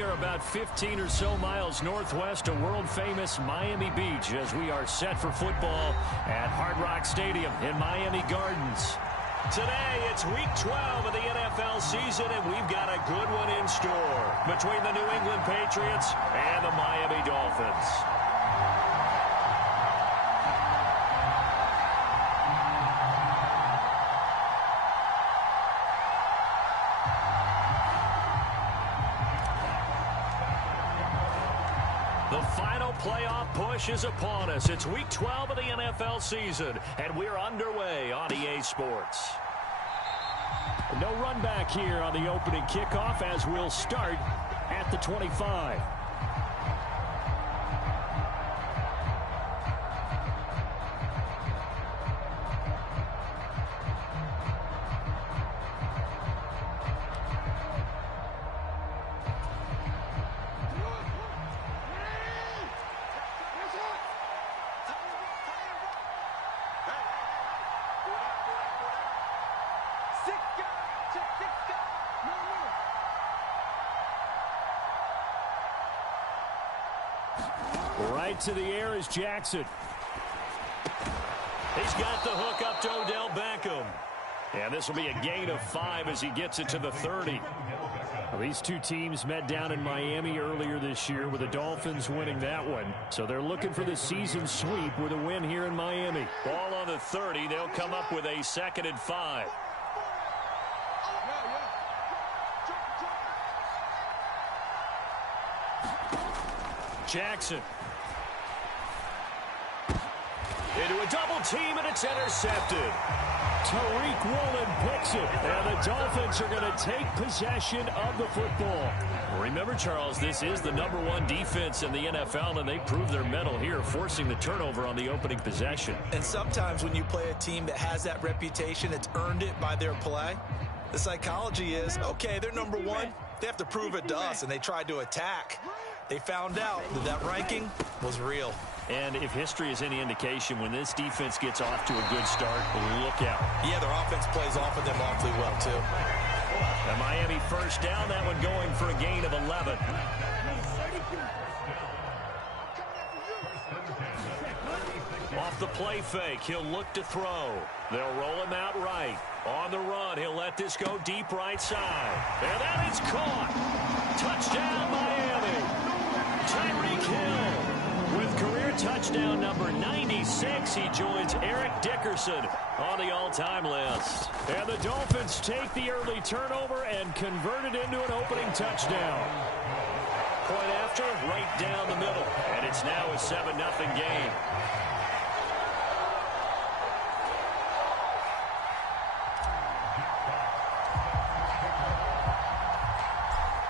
We are about 15 or so miles northwest of world-famous Miami Beach as we are set for football at Hard Rock Stadium in Miami Gardens. Today, it's Week 12 of the NFL season, and we've got a good one in store between the New England Patriots and the Miami Dolphins. The final playoff push is upon us. It's Week 12 of the NFL season, and we're underway on EA Sports. No run back here on the opening kickoff as we'll start at the 25. Right to the air is Jackson. He's got the hook up to Odell Beckham. And this will be a gain of 5 as he gets it to the 30. Well, these two teams met down in Miami earlier this year with the Dolphins winning that one. So they're looking for the season sweep with a win here in Miami. Ball on the 30. They'll come up with a 2nd and 5. Jackson. Into a double team, and it's intercepted. Tariq Woolen picks it, and the Dolphins are going to take possession of the football. Remember, Charles, this is the #1 defense in the NFL, and they proved their mettle here, forcing the turnover on the opening possession. And sometimes when you play a team that has that reputation, it's earned it by their play. The psychology is, okay, they're #1. They have to prove it to us, and they tried to attack. They found out that that ranking was real. And if history is any indication, when this defense gets off to a good start, look out. Yeah, their offense plays off of them awfully well, too. The Miami first down, that one going for a gain of 11. Off the play fake, he'll look to throw. They'll roll him out right. On the run, he'll let this go deep right side. And that is caught. Touchdown, Miami. Tyreek Hill with career touchdown number 96. He joins Eric Dickerson on the all-time list. And the Dolphins take the early turnover and convert it into an opening touchdown. Point after, right down the middle. And it's now a 7-0 game.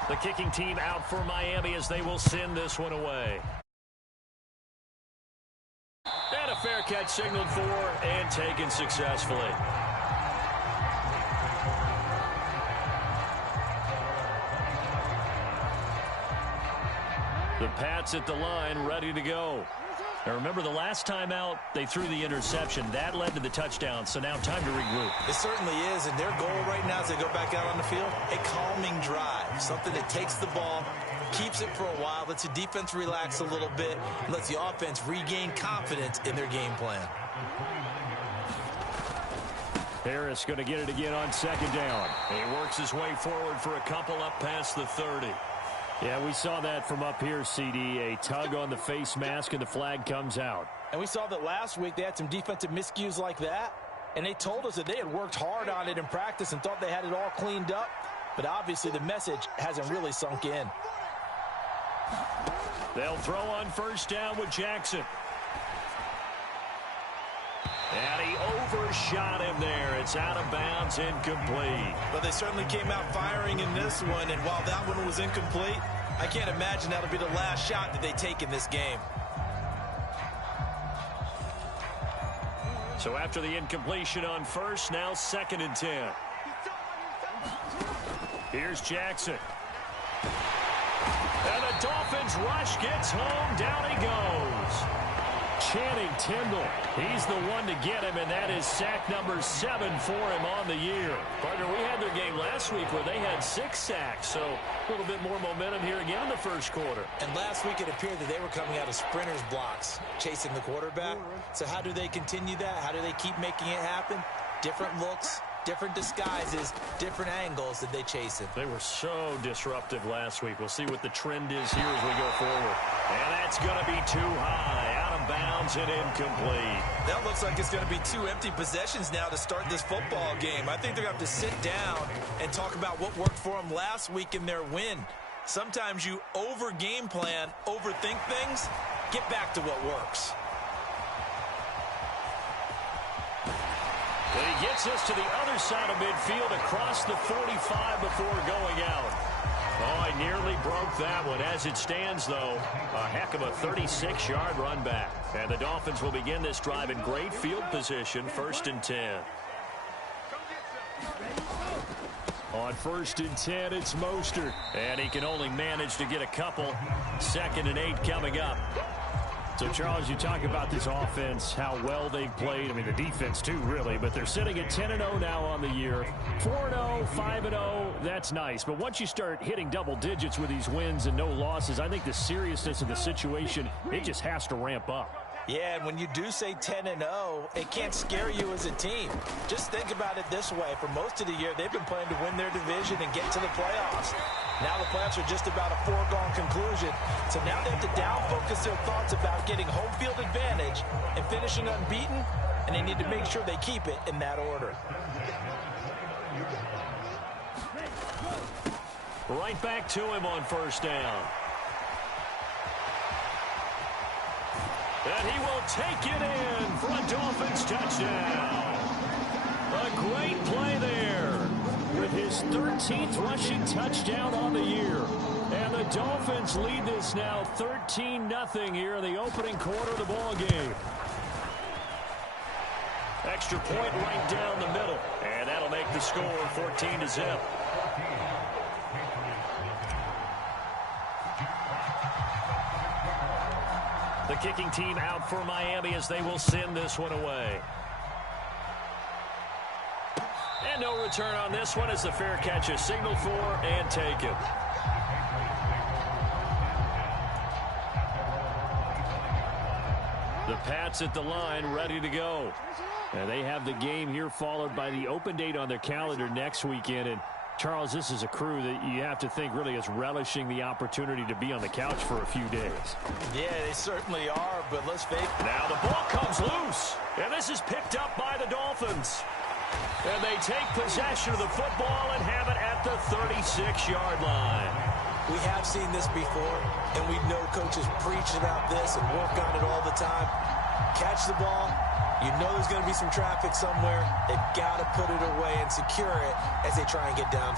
The kicking team out for Miami as they will send this one away. And a fair catch signaled for and taken successfully. The Pats at the line, ready to go. Now remember, the last time out, they threw the interception. That led to the touchdown, so now time to regroup. It certainly is, and their goal right now as they go back out on the field, a calming drive, something that takes the ball, keeps it for a while, lets the defense relax a little bit, and lets the offense regain confidence in their game plan. Harris going to get it again on 2nd down. He works his way forward for a couple up past the 30. Yeah, we saw that from up here, CD. A tug on the face mask, and the flag comes out. And we saw that last week they had some defensive miscues like that, and they told us that they had worked hard on it in practice and thought they had it all cleaned up, but obviously the message hasn't really sunk in. They'll throw on 1st down with Jackson. And he overshot him there. It's out of bounds, incomplete. But they certainly came out firing in this one, and while that one was incomplete, I can't imagine that'll be the last shot that they take in this game. So after the incompletion on 1st, now 2nd and 10. Here's Jackson. And the Dolphins rush gets home. Down he goes. Channing Tindall. He's the one to get him, and that is sack number 7 for him on the year. Partner, we had their game last week where they had 6 sacks, so a little bit more momentum here again in the first quarter. And last week it appeared that they were coming out of sprinters blocks, chasing the quarterback. So how do they continue that? How do they keep making it happen? Different looks, different disguises, different angles that they chase it. They were so disruptive last week. We'll see what the trend is here as we go forward. And that's going to be too high, out of bounds and incomplete. That looks like it's going to be 2 empty possessions now to start this football game. I think they're going to have to sit down and talk about what worked for them last week in their win. Sometimes you over-game plan, overthink things, get back to what works. And he gets us to the other side of midfield across the 45 before going out. Oh, I nearly broke that one. As it stands, though, a heck of a 36-yard run back. And the Dolphins will begin this drive in great field position, 1st and 10. On 1st and 10, it's Mostert. And he can only manage to get a couple. 2nd and 8 coming up. So, Charles, you talk about this offense, how well they've played. I mean, the defense, too, really. But they're sitting at 10-0 now on the year. 4-0, 5-0, that's nice. But once you start hitting double digits with these wins and no losses, I think the seriousness of the situation, it just has to ramp up. Yeah, and when you do say 10-0, it can't scare you as a team. Just think about it this way. For most of the year, they've been playing to win their division and get to the playoffs. Now the playoffs are just about a foregone conclusion. So now they have to down-focus their thoughts about getting home field advantage and finishing unbeaten, and they need to make sure they keep it in that order. Right back to him on 1st down. And he will take it in for a Dolphins touchdown. A great play there with his 13th rushing touchdown on the year. And the Dolphins lead this now 13-0 here in the opening quarter of the ball game. Extra point right down the middle. And that'll make the score 14-0. The kicking team out for Miami as they will send this one away. And no return on this one as the fair catch is signaled for and taken. The Pats at the line ready to go. And they have the game here followed by the open date on their calendar next weekend. And Charles, this is a crew that you have to think really is relishing the opportunity to be on the couch for a few days. Yeah, they certainly are, but let's face it. Now the ball comes loose, and this is picked up by the Dolphins. And they take possession of the football and have it at the 36-yard line. We have seen this before, and we know coaches preach about this and work on it all the time. Catch the ball. You know there's going to be some traffic somewhere. They've got to put it away and secure it as they try and get down.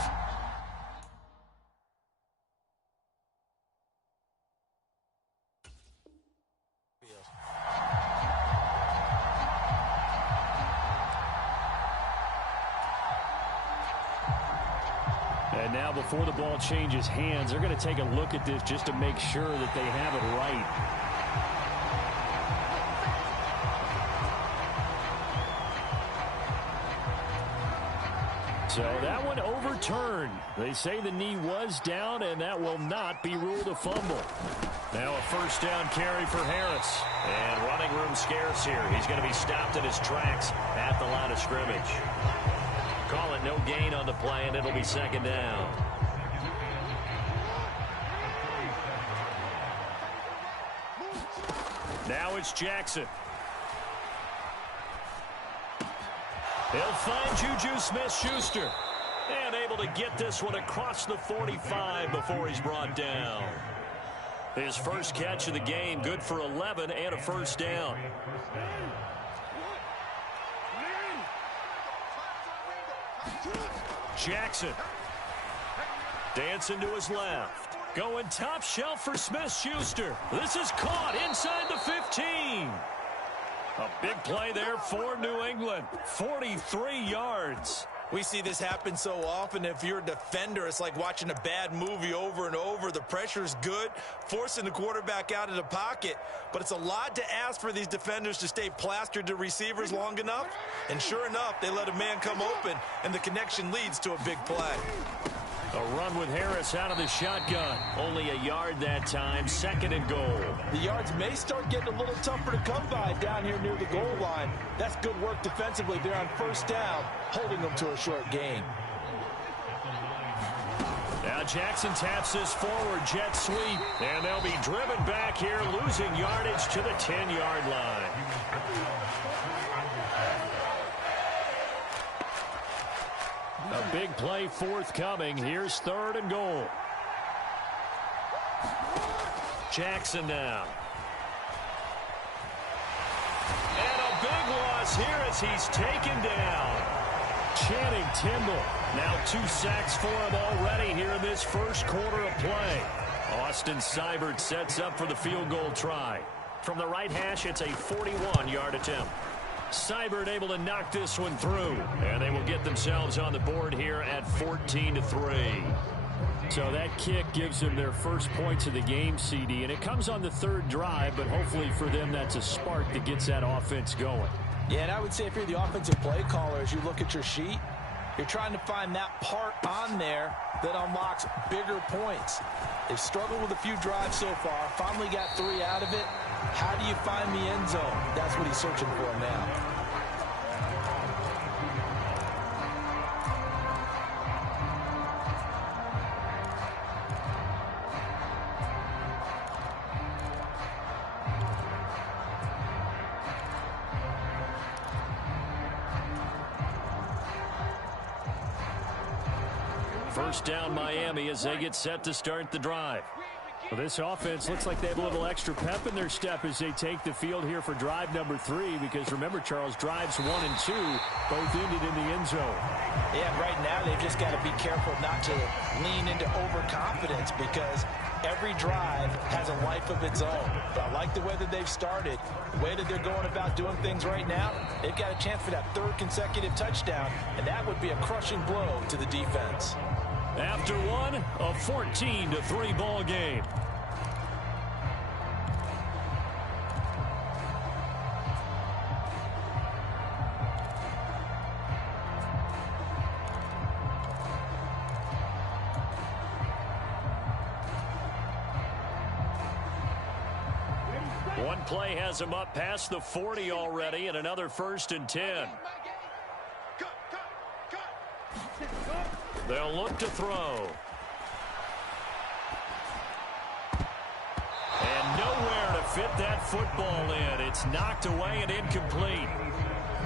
And now before the ball changes hands, they're going to take a look at this just to make sure that they have it right. So that one overturned. They say the knee was down, and that will not be ruled a fumble. Now a 1st down carry for Harris. And running room scarce here. He's going to be stopped in his tracks at the line of scrimmage. Call it no gain on the play, and it'll be 2nd down. Now it's Jackson. He'll find Juju Smith-Schuster. And able to get this one across the 45 before he's brought down. His first catch of the game, good for 11 and a 1st down. Jackson. Dancing to his left. Going top shelf for Smith-Schuster. This is caught inside the 15. A big play there for New England. 43 yards. We see this happen so often. If you're a defender, it's like watching a bad movie over and over. The pressure's good, forcing the quarterback out of the pocket. But it's a lot to ask for these defenders to stay plastered to receivers long enough. And sure enough, they let a man come open, and the connection leads to a big play. A run with Harris out of the shotgun. Only a yard that time, 2nd and goal. The yards may start getting a little tougher to come by down here near the goal line. That's good work defensively there on 1st down, holding them to a short gain. Now Jackson taps this forward jet sweep, and they'll be driven back here, losing yardage to the 10-yard line. A big play forthcoming. Here's 3rd and goal. Jackson now. And a big loss here as he's taken down. Channing Tindall. Now 2 sacks for him already here in this first quarter of play. Austin Seibert sets up for the field goal try. From the right hash, it's a 41-yard attempt. Seibert able to knock this one through, and they will get themselves on the board here at 14-3. So that kick gives them their first points of the game, CD, and it comes on the 3rd drive, but hopefully for them that's a spark that gets that offense going. Yeah, and I would say if you're the offensive play caller, as you look at your sheet, you're trying to find that part on there that unlocks bigger points. They've struggled with a few drives so far, finally got 3 out of it. How do you find the end zone? That's what he's searching for now. First down Miami as they get set to start the drive. Well, this offense looks like they have a little extra pep in their step as they take the field here for drive number 3, because remember, Charles, drives 1 and 2 both ended in the end zone. Yeah, right now they've just got to be careful not to lean into overconfidence, because every drive has a life of its own. But I like the way that they've started, the way that they're going about doing things right now. They've got a chance for that 3rd consecutive touchdown, and that would be a crushing blow to the defense. After one, a 14-3 ball game. One play has him up past the 40 already, and another 1st and 10. They'll look to throw. And nowhere to fit that football in. It's knocked away and incomplete.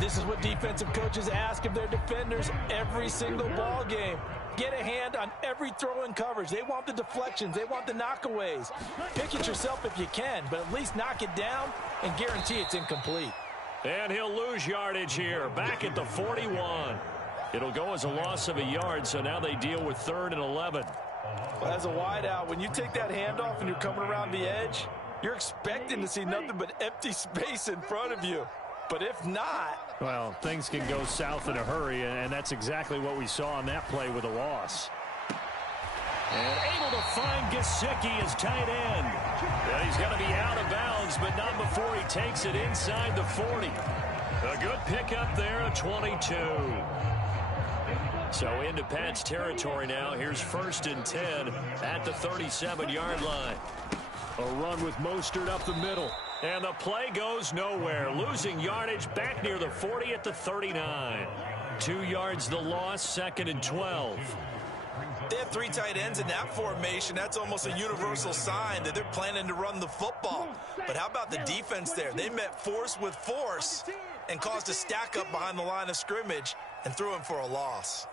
This is what defensive coaches ask of their defenders every single ball game. Get a hand on every throw in coverage. They want the deflections. They want the knockaways. Pick it yourself if you can, but at least knock it down and guarantee it's incomplete. And he'll lose yardage here, back at the 41. It'll go as a loss of a yard, so now they deal with 3rd and 11. Well, as a wideout, when you take that handoff and you're coming around the edge, you're expecting to see nothing but empty space in front of you. But if not... Well, things can go south in a hurry, and that's exactly what we saw on that play with a loss. And able to find Gesicki as tight end. Yeah, he's going to be out of bounds, but not before he takes it inside the 40. A good pickup there at 22. So into Pat's territory now. Here's 1st and 10 at the 37-yard line. A run with Mostert up the middle. And the play goes nowhere. Losing yardage back near the 40 at the 39. 2 yards the loss, 2nd and 12. They have 3 tight ends in that formation. That's almost a universal sign that they're planning to run the football. But how about the defense there? They met force with force and caused a stack up behind the line of scrimmage and threw him for a loss.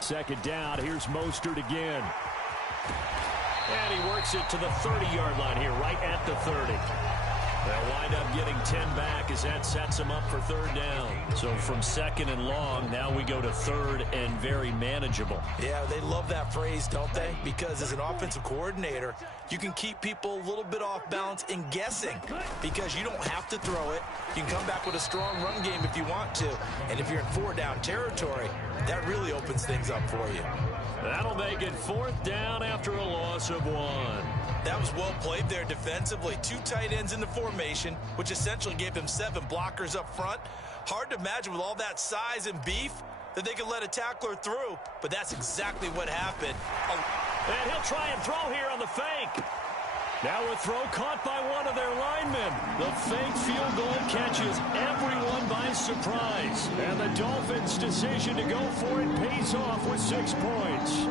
Second down, here's Mostert again. And he works it to the 30-yard line here, right at the 30. They'll wind up getting 10 back as that sets them up for third down. So from second and long, now we go to third and very manageable. Yeah, they love that phrase, don't they? Because as an offensive coordinator, you can keep people a little bit off balance and guessing because you don't have to throw it. You can come back with a strong run game if you want to. And if you're in four-down territory, that really opens things up for you. That'll make it fourth down after a loss of 1. That was well played there defensively. 2 tight ends in the formation, which essentially gave them 7 blockers up front. Hard to imagine with all that size and beef that they could let a tackler through, but that's exactly what happened. And he'll try and throw here on the fake. Now a throw caught by one of their linemen. The fake field goal catches everyone by surprise. And the Dolphins' decision to go for it pays off with 6 points.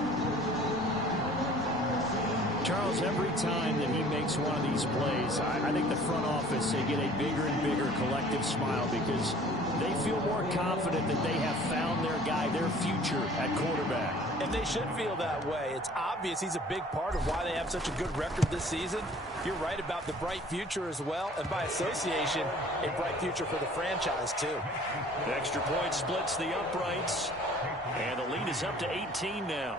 Charles, every time that he makes one of these plays, I think the front office, they get a bigger and bigger collective smile because they feel more confident that they have found their guy, their future at quarterback. And they should feel that way. It's obvious he's a big part of why they have such a good record this season. You're right about the bright future as well, and by association, a bright future for the franchise too. The extra point splits the uprights, and the lead is up to 18 now.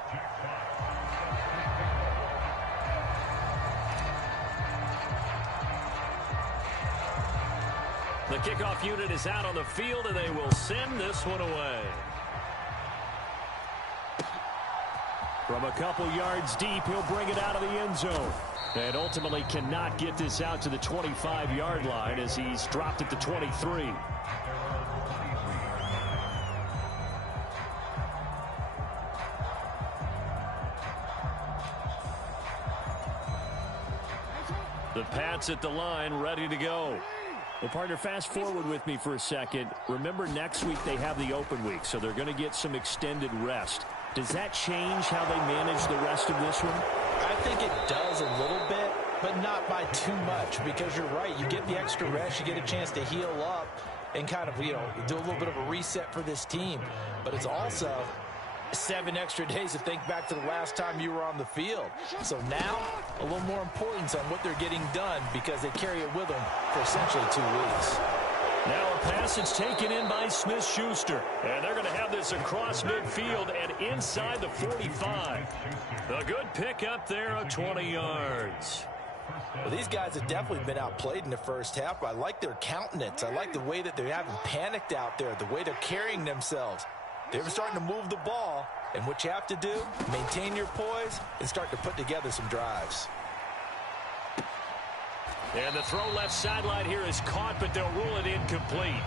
The kickoff unit is out on the field, and they will send this one away. From a couple yards deep, he'll bring it out of the end zone. And ultimately cannot get this out to the 25-yard line as he's dropped at the 23. The Pats at the line, ready to go. Well, partner, fast forward with me for a second. Remember, next week they have the open week, so they're going to get some extended rest. Does that change how they manage the rest of this one? I think it does a little bit, but not by too much, because you're right. You get the extra rest, you get a chance to heal up and kind of, do a little bit of a reset for this team. But it's also 7 extra days to think back to the last time you were on the field. So now, a little more importance on what they're getting done because they carry it with them for essentially 2 weeks. Now a passage taken in by Smith-Schuster. And they're going to have this across midfield and inside the 45. A good pick up there of 20 yards. Well, these guys have definitely been outplayed in the first half. I like their countenance. I like the way that they haven't panicked out there, the way they're carrying themselves. They're starting to move the ball, and what you have to do, maintain your poise and start to put together some drives. And the throw left sideline here is caught, but they'll rule it incomplete.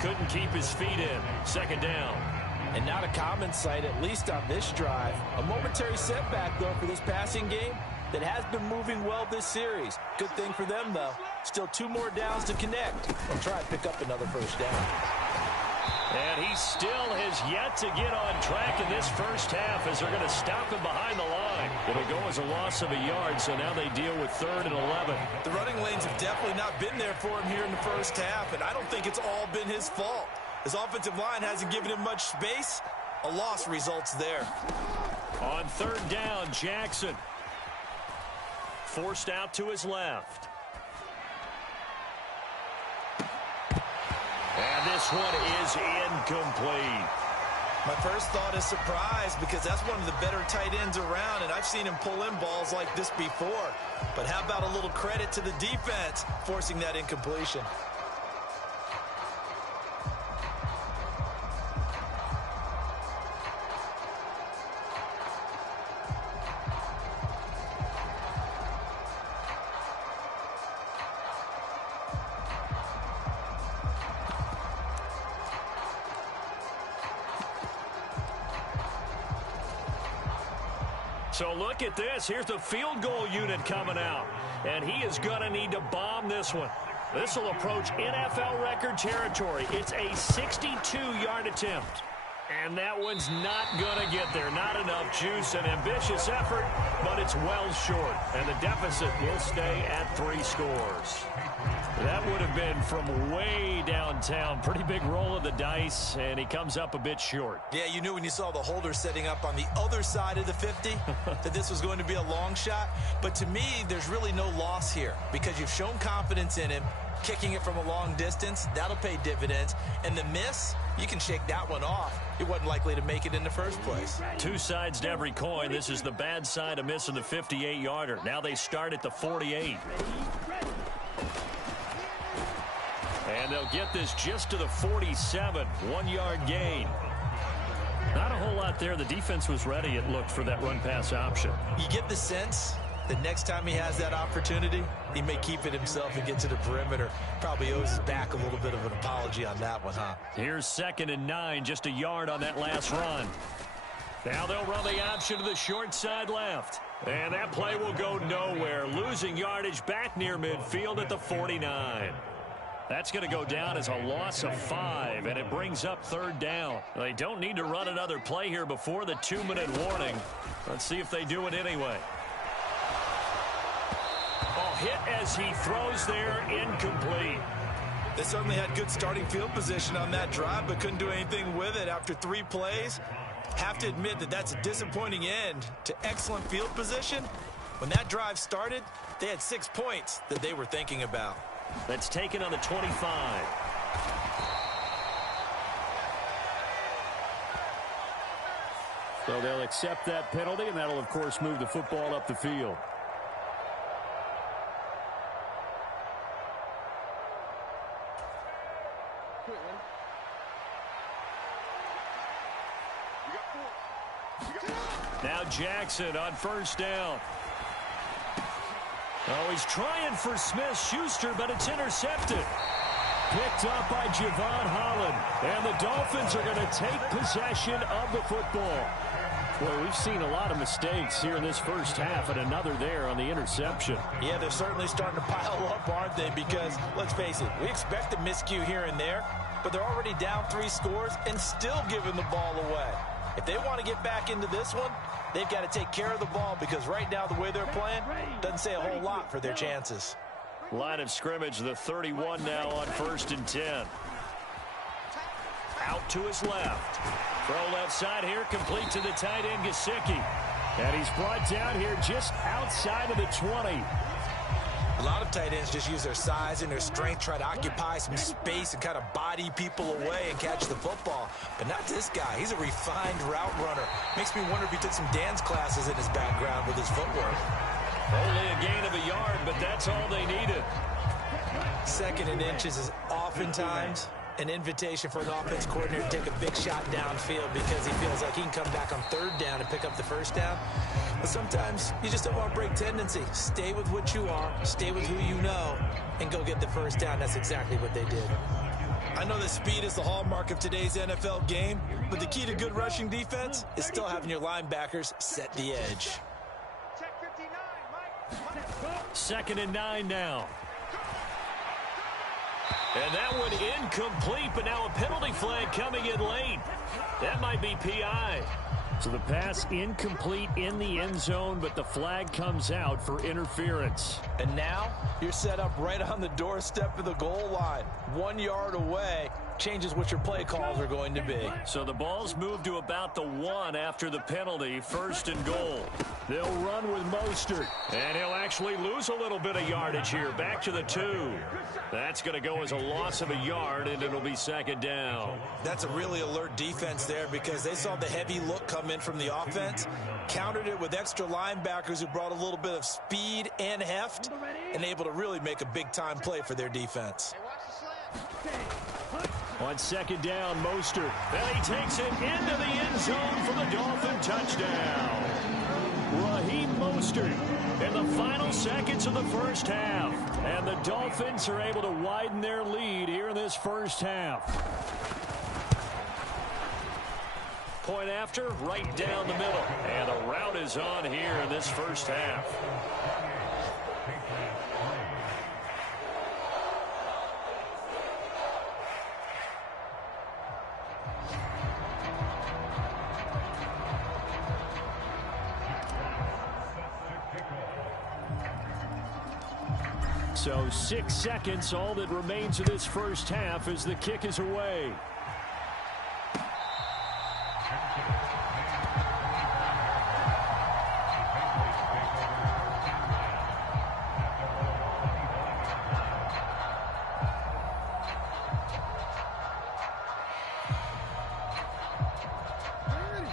Couldn't keep his feet in. Second down. And not a common sight, at least on this drive. A momentary setback, though, for this passing game that has been moving well this series. Good thing for them, though. Still 2 more downs to connect. They'll try and pick up another first down. And he still has yet to get on track in this first half as they're going to stop him behind the line. It'll go as a loss of a yard, so now they deal with 3rd and 11. The running lanes have definitely not been there for him here in the first half, and I don't think it's all been his fault. His offensive line hasn't given him much space. A loss results there. On 3rd down, Jackson. Forced out to his left. And this one is incomplete. My first thought is surprise because that's one of the better tight ends around, and I've seen him pull in balls like this before. But how about a little credit to the defense forcing that incompletion? So look at this. Here's the field goal unit coming out. And he is going to need to bomb this one. This will approach NFL record territory. It's a 62-yard attempt. And that one's not going to get there. Not enough juice. An ambitious effort, but it's well short. And the deficit will stay at 3 scores. That would have been from way downtown. Pretty big roll of the dice, and he comes up a bit short. Yeah, you knew when you saw the holder setting up on the other side of the 50 that this was going to be a long shot. But to me, there's really no loss here because you've shown confidence in him. Kicking it from a long distance, that'll pay dividends. And the miss, you can shake that one off. It wasn't likely to make it in the first place. 2 sides to every coin. This is the bad side of missing the 58-yarder. Now they start at the 48. And they'll get this just to the 47. 1-yard gain. Not a whole lot there. The defense was ready, it looked, for that run-pass option. You get the sense that next time he has that opportunity, he may keep it himself and get to the perimeter. Probably owes his back a little bit of an apology on that one, huh? Here's 2nd and 9, just a yard on that last run. Now they'll run the option to the short side left. And that play will go nowhere. Losing yardage back near midfield at the 49. That's going to go down as a loss of 5, and it brings up 3rd down. They don't need to run another play here before the 2-minute warning. Let's see if they do it anyway. Oh, hit as he throws there, incomplete. They certainly had good starting field position on that drive, but couldn't do anything with it after 3 plays. Have to admit that that's a disappointing end to excellent field position. When that drive started, they had 6 points that they were thinking about. That's taken on the 25. So they'll accept that penalty, and that'll, of course, move the football up the field. Now Jackson on 1st down. Oh, he's trying for Smith-Schuster, but it's intercepted. Picked up by Javon Holland. And the Dolphins are going to take possession of the football. Boy, we've seen a lot of mistakes here in this first half, and another there on the interception. Yeah, they're certainly starting to pile up, aren't they? Because, let's face it, we expect a miscue here and there, but they're already down 3 scores and still giving the ball away. If they want to get back into this one, they've got to take care of the ball because right now the way they're playing doesn't say a whole lot for their chances. Line of scrimmage, the 31 now on 1st and 10. Out to his left. Throw left side here, complete to the tight end, Gesicki. And he's brought down here just outside of the 20. A lot of tight ends just use their size and their strength, try to occupy some space and kind of body people away and catch the football. But not this guy. He's a refined route runner. Makes me wonder if he took some dance classes in his background with his footwork. Only a gain of a yard, but that's all they needed. 2nd and inches is oftentimes an invitation for an offense coordinator to take a big shot downfield because he feels like he can come back on 3rd down and pick up the 1st down. But sometimes you just don't want to break tendency. Stay with what you are, stay with who you know, and go get the 1st down. That's exactly what they did. I know that speed is the hallmark of today's NFL game, but the key to good rushing defense is still having your linebackers set the edge. 2nd and 9 now. And that one incomplete, but now a penalty flag coming in late. That might be PI. So the pass incomplete in the end zone, but the flag comes out for interference. And now you're set up right on the doorstep of the goal line. 1 yard away. Changes what your play calls are going to be. So the ball's moved to about the 1 after the penalty, 1st and goal. They'll run with Mostert. And he'll actually lose a little bit of yardage here, back to the 2. That's going to go as a loss of a yard, and it'll be 2nd down. That's a really alert defense there because they saw the heavy look come in from the offense, countered it with extra linebackers who brought a little bit of speed and heft, and able to really make a big-time play for their defense. On 2nd down, Mostert. And he takes it into the end zone for the Dolphin touchdown. Raheem Mostert in the final seconds of the first half. And the Dolphins are able to widen their lead here in this first half. Point after, right down the middle. And the route is on here in this first half. So 6 seconds, all that remains of this first half as the kick is away.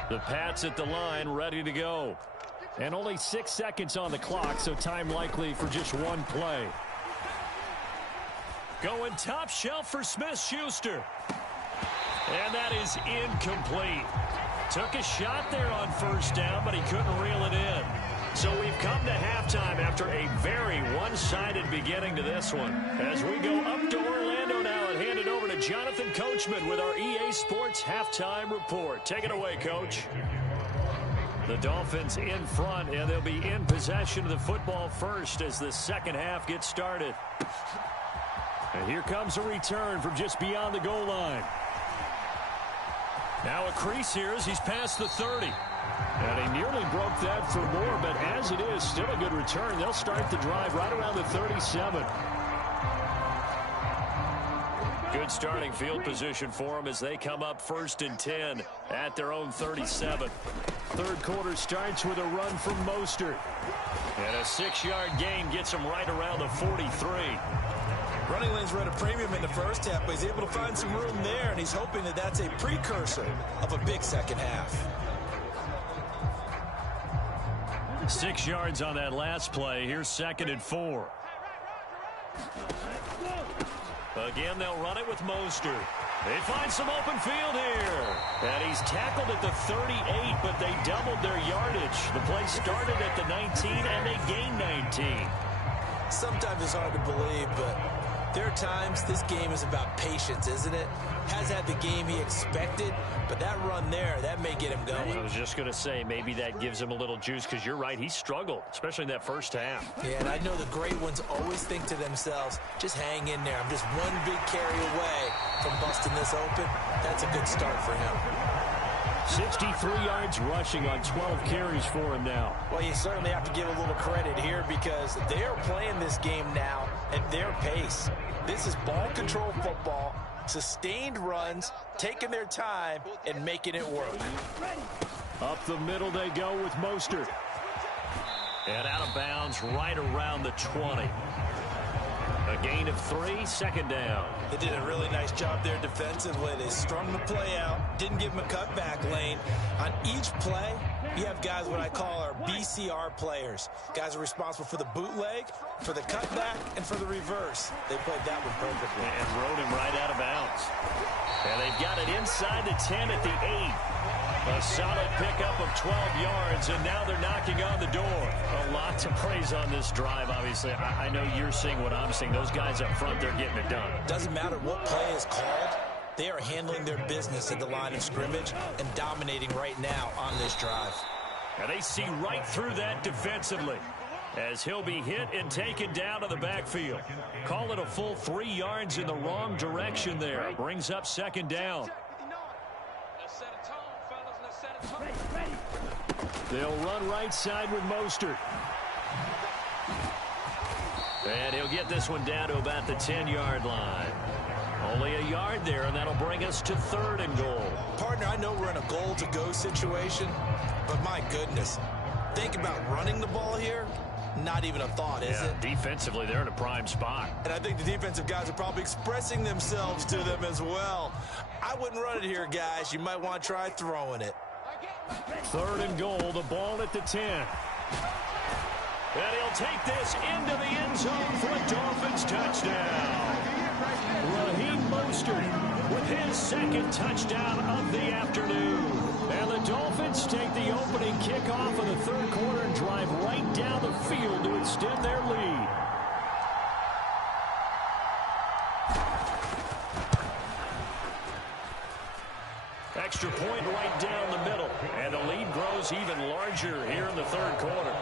The Pats at the line, ready to go. And only 6 seconds on the clock, so time likely for just one play. Going top shelf for Smith-Schuster. And that is incomplete. Took a shot there on first down, but he couldn't reel it in. So we've come to halftime after a very one-sided beginning to this one. As we go up to Orlando now and hand it over to Jonathan Coachman with our EA Sports Halftime Report. Take it away, Coach. The Dolphins in front, and they'll be in possession of the football first as the second half gets started. And here comes a return from just beyond the goal line. Now a crease here as he's past the 30. And he nearly broke that for more, but as it is, still a good return. They'll start the drive right around the 37. Good starting field position for them as they come up 1st and 10 at their own 37. Third quarter starts with a run from Mostert. And a 6-yard gain gets him right around the 43. Running lanes were at a premium in the first half, but he's able to find some room there, and he's hoping that that's a precursor of a big second half. 6 yards on that last play. Here's 2nd and 4. Again, they'll run it with Mostert. They find some open field here. And he's tackled at the 38, but they doubled their yardage. The play started at the 19, and they gained 19. Sometimes it's hard to believe, but there are times this game is about patience, isn't it? Has had the game he expected, but that run there, that may get him going. I was just going to say, maybe that gives him a little juice, because you're right, he struggled, especially in that first half. Yeah, and I know the great ones always think to themselves, just hang in there. I'm just one big carry away from busting this open. That's a good start for him. 63 yards rushing on 12 carries for him now. Well, you certainly have to give a little credit here because they are playing this game now at their pace. This is ball control football, sustained runs, taking their time, and making it work. Up the middle they go with Mostert. And out of bounds right around the 20. A gain of 3, 2nd down. They did a really nice job there defensively. They strung the play out, didn't give him a cutback lane. On each play, you have guys what I call our BCR players. Guys are responsible for the bootleg, for the cutback, and for the reverse. They played that one perfectly. And rode him right out of bounds. And they've got it inside the 10 at the 8. A solid pickup of 12 yards, and now they're knocking on the door. A lot to praise on this drive, obviously. I know you're seeing what I'm seeing. Those guys up front, they're getting it done. Doesn't matter what play is called. They are handling their business at the line of scrimmage and dominating right now on this drive. And they see right through that defensively as he'll be hit and taken down to the backfield. Call it a full 3 yards in the wrong direction there. Brings up 2nd down. They'll run right side with Mostert. And he'll get this one down to about the 10-yard line. Only a yard there, and that'll bring us to 3rd and goal. Partner, I know we're in a goal-to-go situation, but my goodness, think about running the ball here. Not even a thought, is it? Defensively, they're in a prime spot. And I think the defensive guys are probably expressing themselves to them as well. I wouldn't run it here, guys. You might want to try throwing it. 3rd and goal, the ball at the 10. And he'll take this into the end zone for a Dolphins touchdown. Raheem Mostert with his 2nd touchdown of the afternoon. And the Dolphins take the opening kickoff of the 3rd quarter and drive right down the field to extend their lead. Extra point right down the middle. And the lead grows even larger here in the 3rd quarter.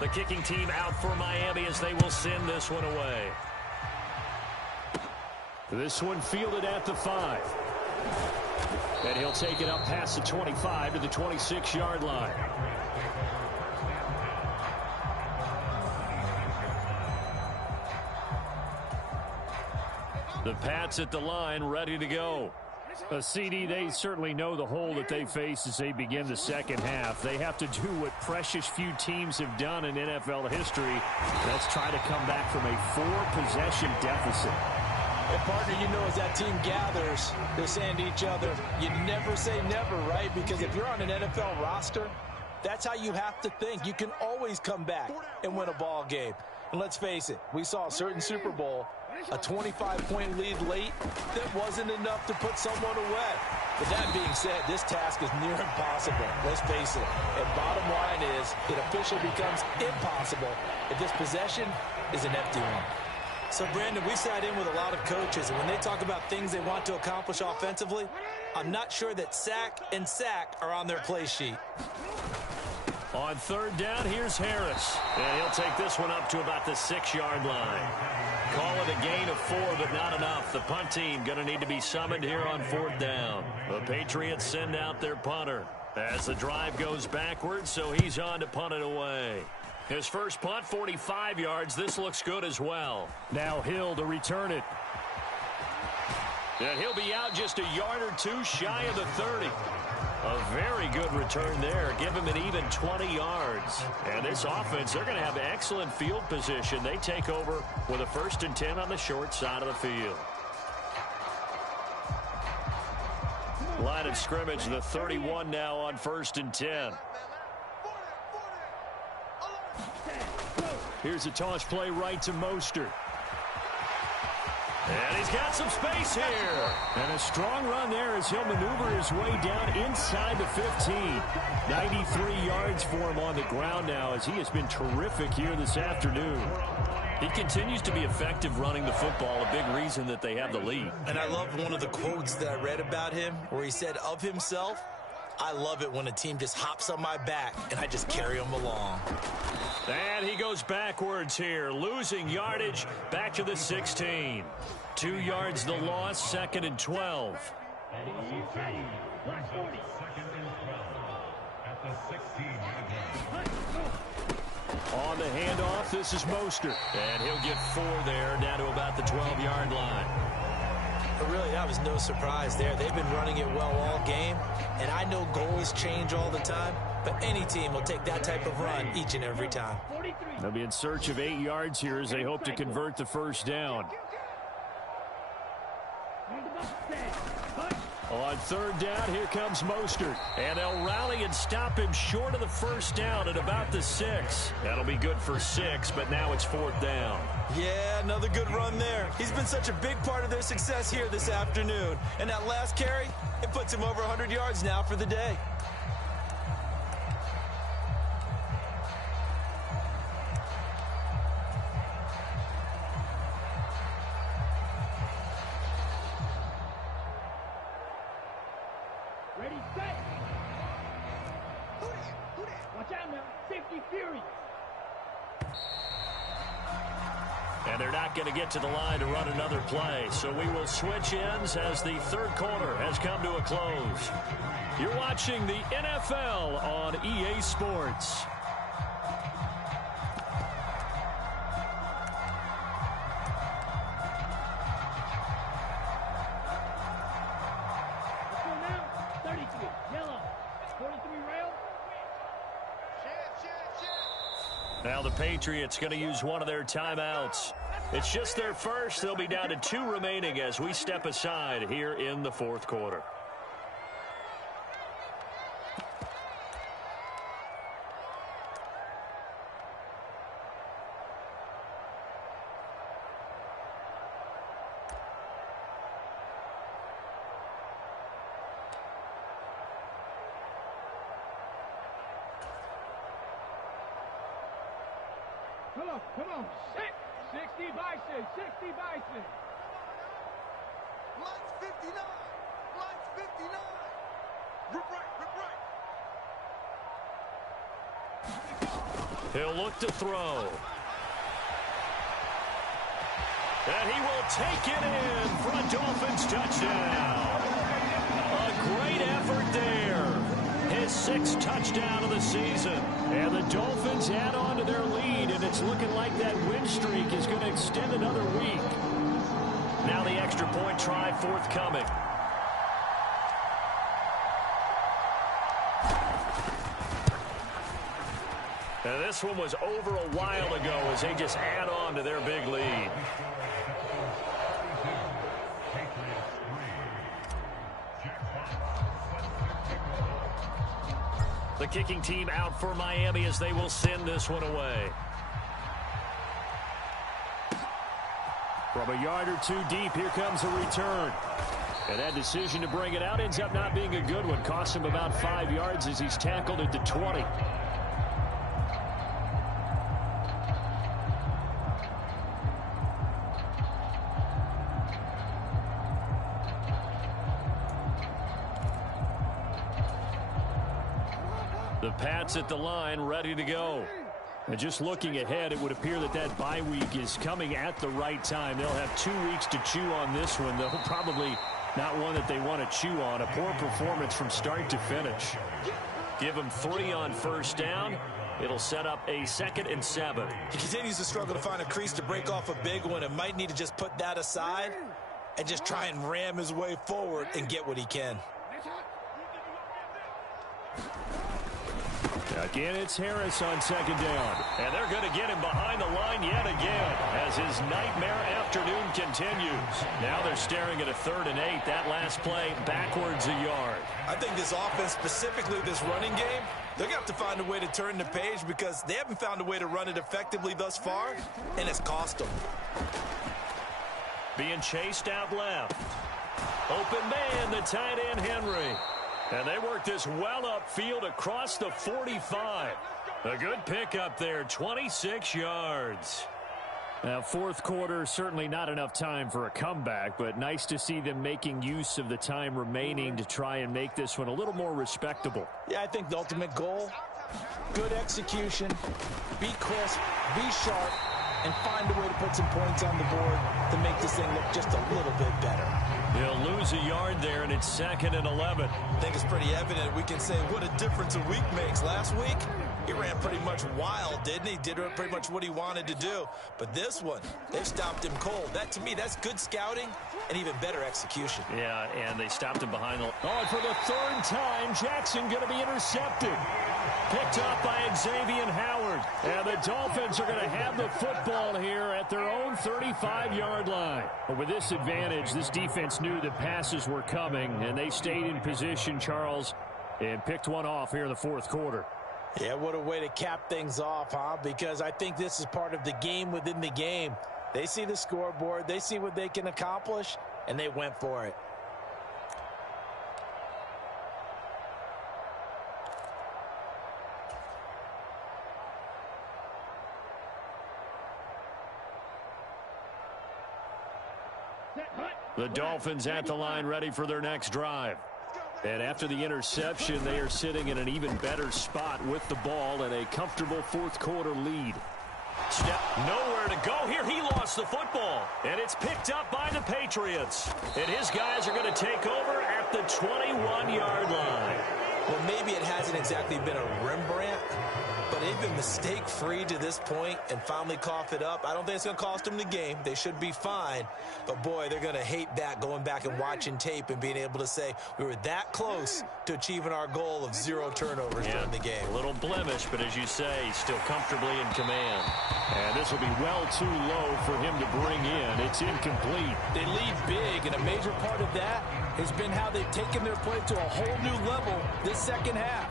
The kicking team out for Miami as they will send this one away. This one fielded at the 5. And he'll take it up past the 25 to the 26-yard line. The Pats at the line, ready to go. CD, they certainly know the hole that they face as they begin the second half. They have to do what precious few teams have done in NFL history. That's try to come back from a 4-possession deficit. And partner, you know, as that team gathers, they're saying to each other, you never say never, right? Because if you're on an NFL roster, that's how you have to think. You can always come back and win a ball game. And let's face it, we saw a certain Super Bowl, a 25-point lead late that wasn't enough to put someone away. But that being said, this task is near impossible. Let's face it. And bottom line is, it officially becomes impossible if this possession is an empty one. So, Brandon, we sat in with a lot of coaches, and when they talk about things they want to accomplish offensively, I'm not sure that sack and sack are on their play sheet. On third down, here's Harris. And he'll take this one up to about the 6-yard line. Call it a gain of 4, but not enough. The punt team going to need to be summoned here on fourth down. The Patriots send out their punter as the drive goes backwards, so he's on to punt it away. His first punt, 45 yards. This looks good as well. Now Hill to return it. And he'll be out just a yard or two shy of the 30. A very good return there. Give him an even 20 yards. And this offense, they're going to have excellent field position. They take over with a 1st and 10 on the short side of the field. Line of scrimmage, the 31 now on 1st and 10. Here's a toss play right to Mostert. And he's got some space here. And a strong run there as he'll maneuver his way down inside the 15. 93 yards for him on the ground now as he has been terrific here this afternoon. He continues to be effective running the football, a big reason that they have the lead. And I love one of the quotes that I read about him where he said of himself, I love it when a team just hops on my back and I just carry them along. And he goes backwards here, losing yardage back to the 16. 2 yards the loss, 2nd and 12. On the handoff, this is Mostert. And he'll get 4 there, down to about the 12-yard line. But really, that was no surprise there. They've been running it well all game, and I know goals change all the time, but any team will take that type of run each and every time. They'll be in search of 8 yards here as they hope to convert the first down. On third down, here comes Mostert. And they'll rally and stop him short of the first down at about the 6. That'll be good for 6, but now it's 4th down. Yeah, another good run there. He's been such a big part of their success here this afternoon. And that last carry, it puts him over 100 yards now for the day. Ready, set. Watch out now. Safety Fury. And they're not going to get to the line to run another play. So we will switch ends as the third quarter has come to a close. You're watching the NFL on EA Sports. Now the Patriots going to use one of their timeouts. It's just their first. They'll be down to 2 remaining as we step aside here in the fourth quarter. Come on, 60 Bison, 60 Bison. Lights 59, lights 59. Rip right. He'll look to throw. And he will take it in for a Dolphins touchdown. A great effort there. His 6th touchdown of the season. And the Dolphins add on to their lead, and it's looking like that win streak is going to extend another week. Now the extra point try forthcoming. And this one was over a while ago as they just add on to their big lead. The kicking team out for Miami as they will send this one away. From a yard or two deep, here comes a return. And that decision to bring it out ends up not being a good one. Costs him about 5 yards as he's tackled at the 20. The Pats at the line, ready to go. And just looking ahead, it would appear that that bye week is coming at the right time. They'll have 2 weeks to chew on this one, though probably not one that they want to chew on. A poor performance from start to finish. Give him 3 on first down. It'll set up a 2nd and 7. He continues to struggle to find a crease to break off a big one and might need to just put that aside and just try and ram his way forward and get what he can. Again, it's Harris on 2nd down. And they're going to get him behind the line yet again as his nightmare afternoon continues. Now they're staring at a 3rd and 8. That last play backwards a yard. I think this offense, specifically this running game, they're going to have to find a way to turn the page because they haven't found a way to run it effectively thus far, and it's cost them. Being chased out left. Open man, the tight end Henry. And they work this well upfield across the 45. A good pickup there, 26 yards. Now, 4th quarter, certainly not enough time for a comeback, but nice to see them making use of the time remaining to try and make this one a little more respectable. Yeah, I think the ultimate goal, good execution, be crisp, be sharp, and find a way to put some points on the board to make this thing look just a little bit better. He'll lose a yard there, and it's 2nd and 11. I think it's pretty evident we can say what a difference a week makes. Last week, he ran pretty much wild, didn't he? Did pretty much what he wanted to do. But this one, they've stopped him cold. That, to me, that's good scouting and even better execution. Yeah, and they stopped him behind the... Oh, and for the 3rd time, Jackson going to be intercepted. Picked up by Xavier Howard. And the Dolphins are going to have the football here at their own 35-yard line. But with this advantage, this defense knew that passes were coming, and they stayed in position, Charles, and picked one off here in the 4th quarter. Yeah, what a way to cap things off, huh? Because I think this is part of the game within the game. They see the scoreboard, they see what they can accomplish, and they went for it. The Dolphins at the line ready for their next drive. And after the interception, they are sitting in an even better spot with the ball and a comfortable 4th quarter lead. Step nowhere to go here. He lost the football, and it's picked up by the Patriots. And his guys are going to take over at the 21-yard line. Well, maybe it hasn't exactly been a Rembrandt, but they've been mistake-free to this point and finally cough it up. I don't think it's going to cost them the game. They should be fine. But, boy, they're going to hate that, going back and watching tape and being able to say we were that close to achieving our goal of 0 turnovers during the game. A little blemish, but as you say, still comfortably in command. And this will be well too low for him to bring in. It's incomplete. They lead big, and a major part of that has been how they've taken their play to a whole new level this second half.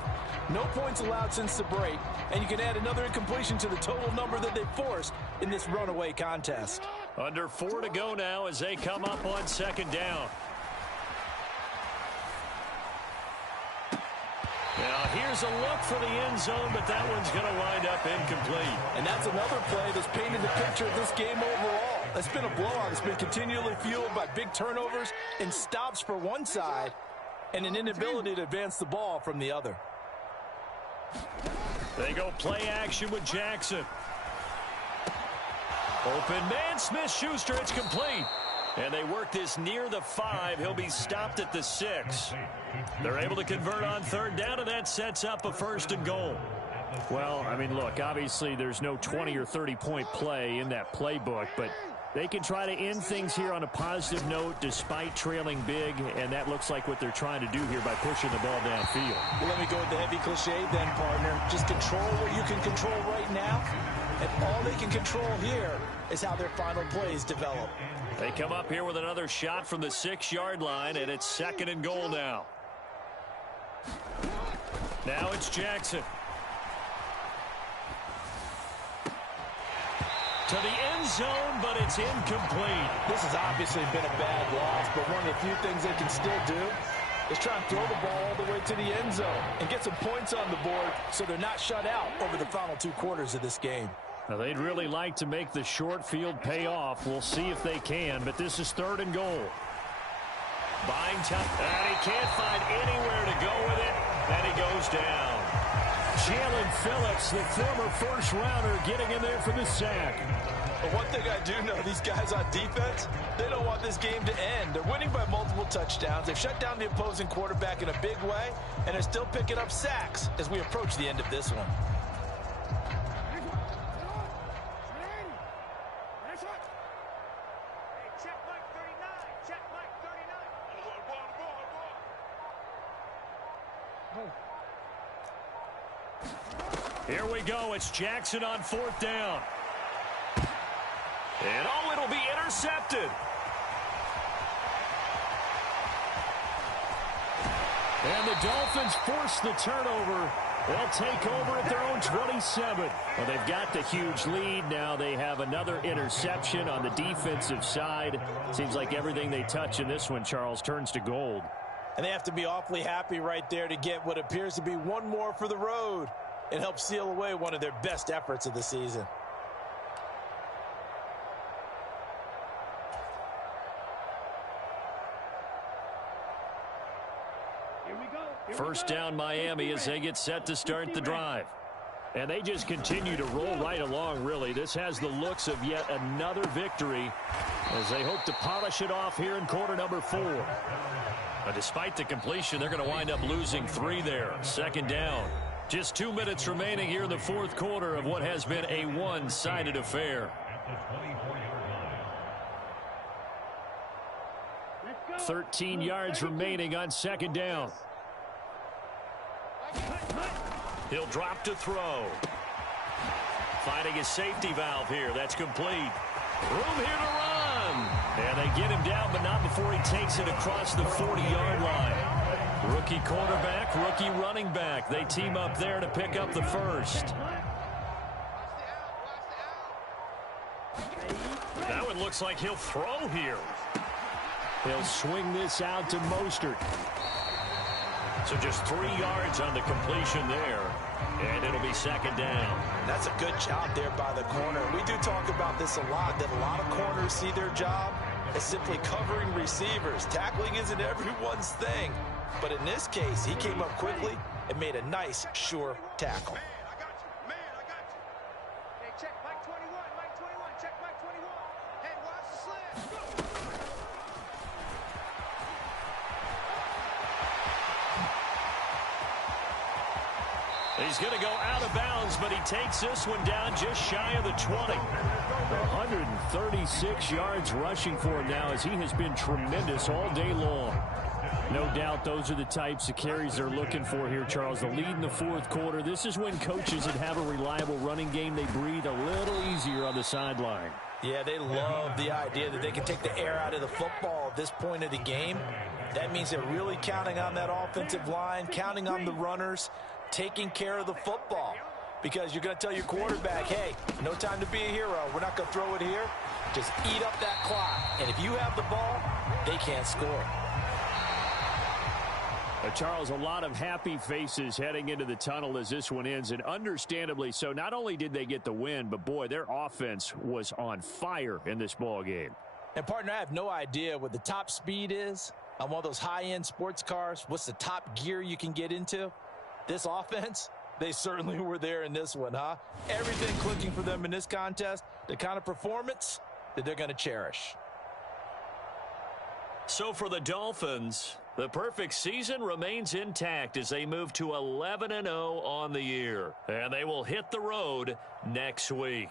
No points allowed since the break, and you can add another incompletion to the total number that they forced in this runaway contest. Under 4 to go now as they come up on 2nd down. Now here's a look for the end zone, but that one's going to wind up incomplete. And that's another play that's painted the picture of this game overall. It's been a blowout. It's been continually fueled by big turnovers and stops for one side and an inability to advance the ball from the other. They go play action with Jackson. Open man, Smith-Schuster, it's complete. And And they work this near the 5. He'll be stopped at the 6. They're able to convert on third down, and that sets up a 1st and goal. Well, I mean, look, obviously there's no 20 or 30-point play in that playbook, but they can try to end things here on a positive note despite trailing big, and that looks like what they're trying to do here by pushing the ball downfield. Well, let me go with the heavy cliche then, partner. Just control what you can control right now, and all they can control here is how their final plays develop. They come up here with another shot from the 6-yard line, and it's 2nd and goal now. Now it's Jackson. To the end zone, but it's incomplete. This has obviously been a bad loss, but one of the few things they can still do is try and throw the ball all the way to the end zone and get some points on the board so they're not shut out over the final 2 quarters of this game. Now, they'd really like to make the short field pay off. We'll see if they can, but this is 3rd and goal. Buying time, and he can't find anywhere to go with it, and he goes down. Jalen Phillips, the former first-rounder, getting in there for the sack. But one thing I do know, these guys on defense, they don't want this game to end. They're winning by multiple touchdowns. They've shut down the opposing quarterback in a big way, and they're still picking up sacks as we approach the end of this one. Here we go. It's Jackson on 4th down. And it'll be intercepted. And the Dolphins force the turnover. They'll take over at their own 27. Well, they've got the huge lead. Now they have another interception on the defensive side. Seems like everything they touch in this one, Charles, turns to gold. And they have to be awfully happy right there to get what appears to be one more for the road and help seal away one of their best efforts of the season. First down Miami as they get set to start the drive. And they just continue to roll right along, really. This has the looks of yet another victory as they hope to polish it off here in quarter number 4. But despite the completion, they're going to wind up losing 3 there. 2nd down. Just 2 minutes remaining here in the 4th quarter of what has been a one-sided affair. 13 yards remaining on 2nd down. He'll drop to throw. Finding his safety valve here. That's complete. Room here to run. And they get him down, but not before he takes it across the 40-yard line. Rookie quarterback, rookie running back. They team up there to pick up the first. That one looks like he'll throw here. He'll swing this out to Mostert. So just 3 yards on the completion there. And it'll be 2nd down. That's a good job there by the corner. We do talk about this a lot, that a lot of corners see their job as simply covering receivers. Tackling isn't everyone's thing. But in this case, he came up quickly and made a nice, sure tackle. Man, I got you. Man, I got you. Hey, check Mike 21. Mike 21. Check Mike 21. Hey, watch the slant. He's going to go out of bounds, but he takes this one down just shy of the 20. 136 yards rushing for him now as he has been tremendous all day long. No doubt those are the types of carries they're looking for here, Charles. The lead in the 4th quarter. This is when coaches that have a reliable running game, they breathe a little easier on the sideline. Yeah, they love the idea that they can take the air out of the football at this point of the game. That means they're really counting on that offensive line, counting on the runners, taking care of the football. Because you're going to tell your quarterback, hey, no time to be a hero. We're not going to throw it here. Just eat up that clock. And if you have the ball, they can't score. Charles, a lot of happy faces heading into the tunnel as this one ends, and understandably so. Not only did they get the win, but, boy, their offense was on fire in this ball game. And, partner, I have no idea what the top speed is on one of those high-end sports cars. What's the top gear you can get into? This offense, they certainly were there in this one, huh? Everything clicking for them in this contest, the kind of performance that they're going to cherish. So for the Dolphins, the perfect season remains intact as they move to 11-0 on the year. And they will hit the road next week.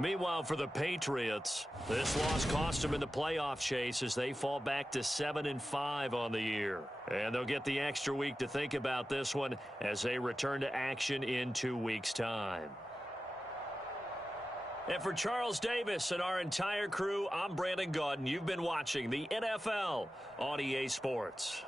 Meanwhile, for the Patriots, this loss cost them in the playoff chase as they fall back to 7-5 on the year. And they'll get the extra week to think about this one as they return to action in 2 weeks' time. And for Charles Davis and our entire crew, I'm Brandon Gaudin. You've been watching the NFL on EA Sports.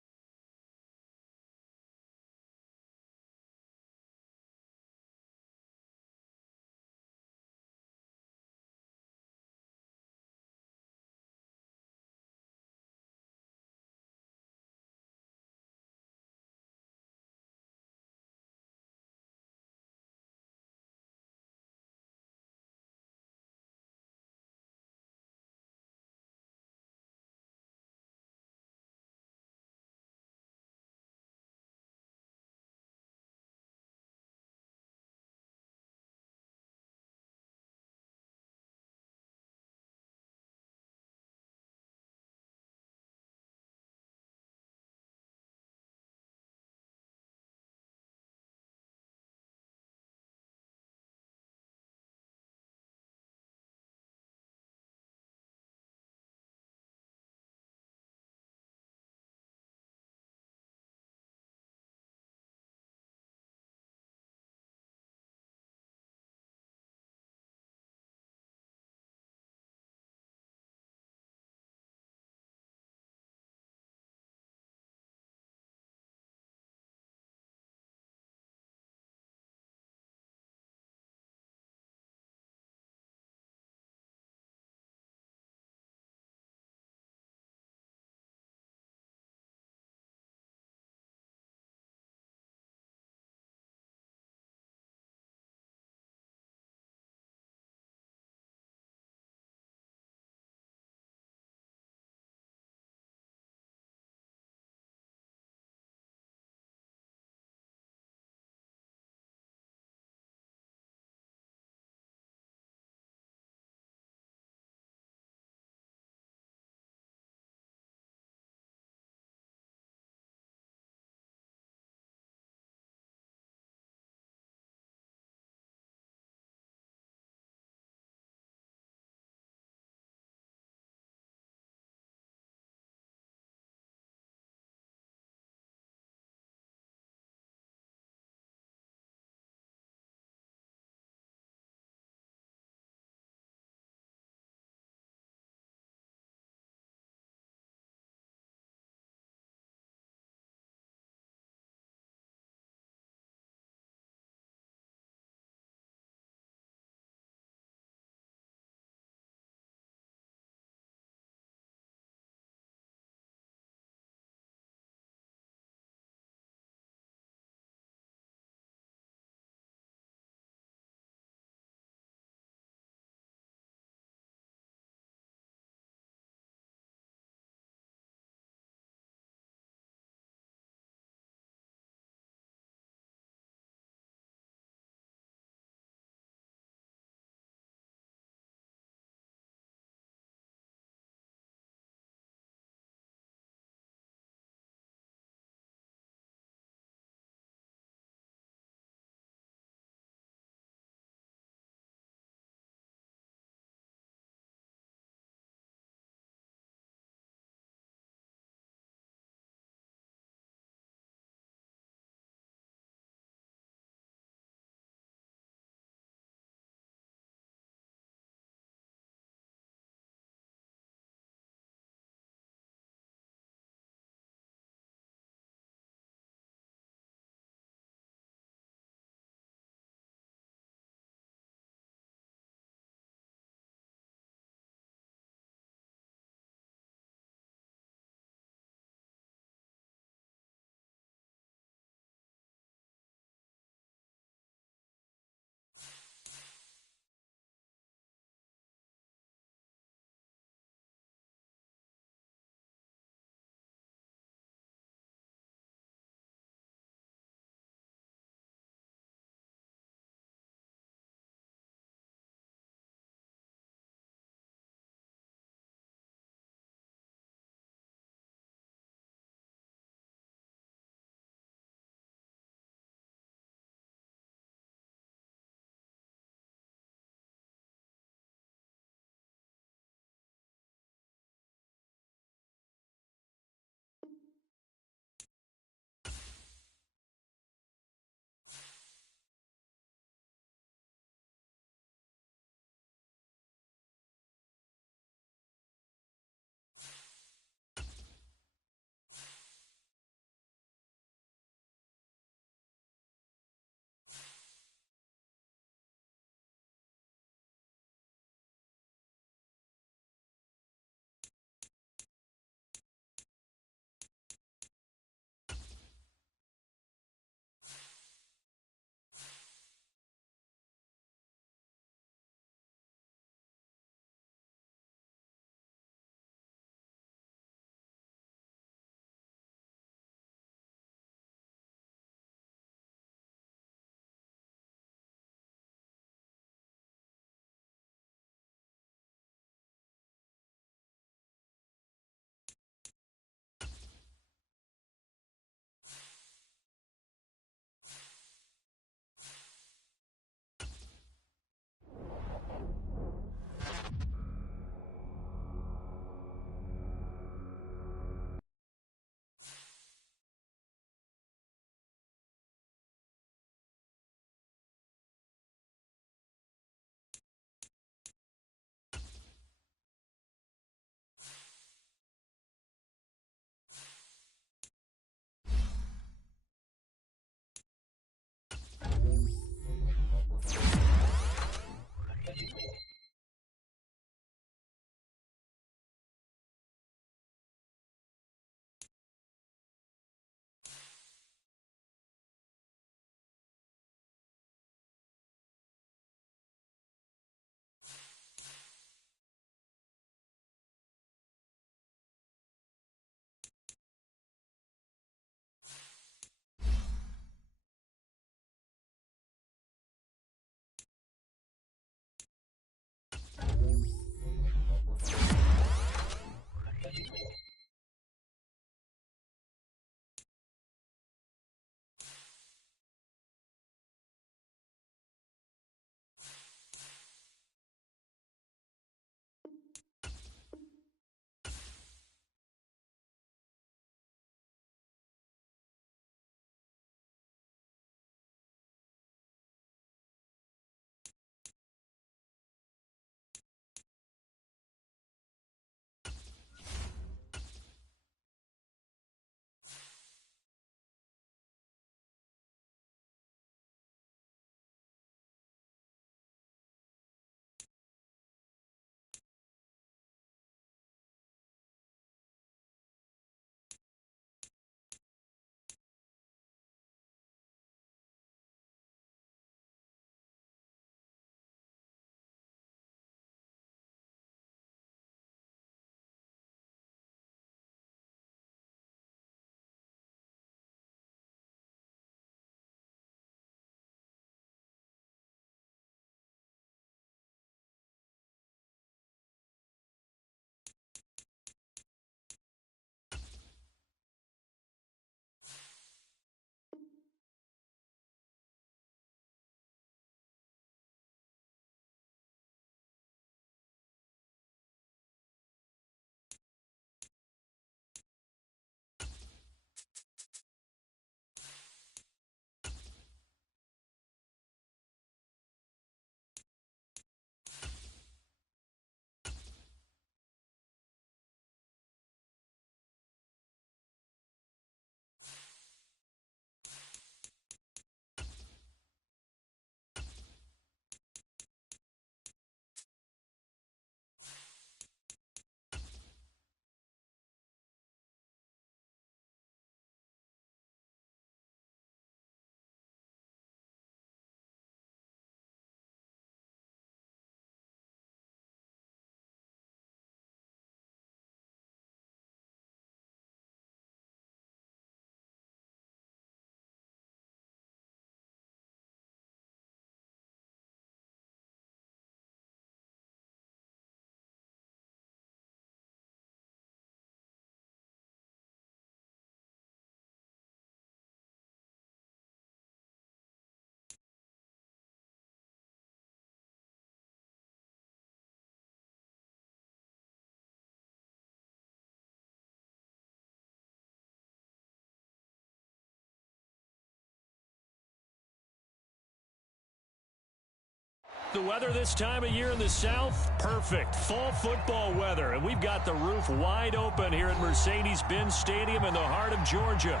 The weather this time of year in the South, perfect. Fall football weather, and we've got the roof wide open here at Mercedes-Benz Stadium in the heart of Georgia.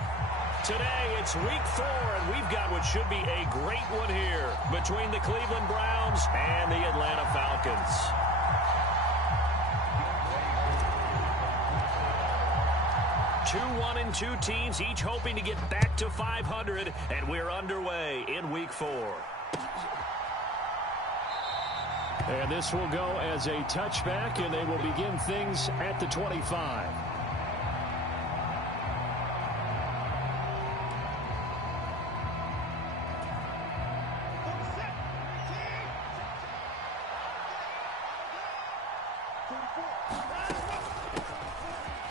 Today, it's week 4, and we've got what should be a great one here between the Cleveland Browns and the Atlanta Falcons. Two 1-2 teams, each hoping to get back to 500, and we're underway in week 4. And this will go as a touchback, and they will begin things at the 25.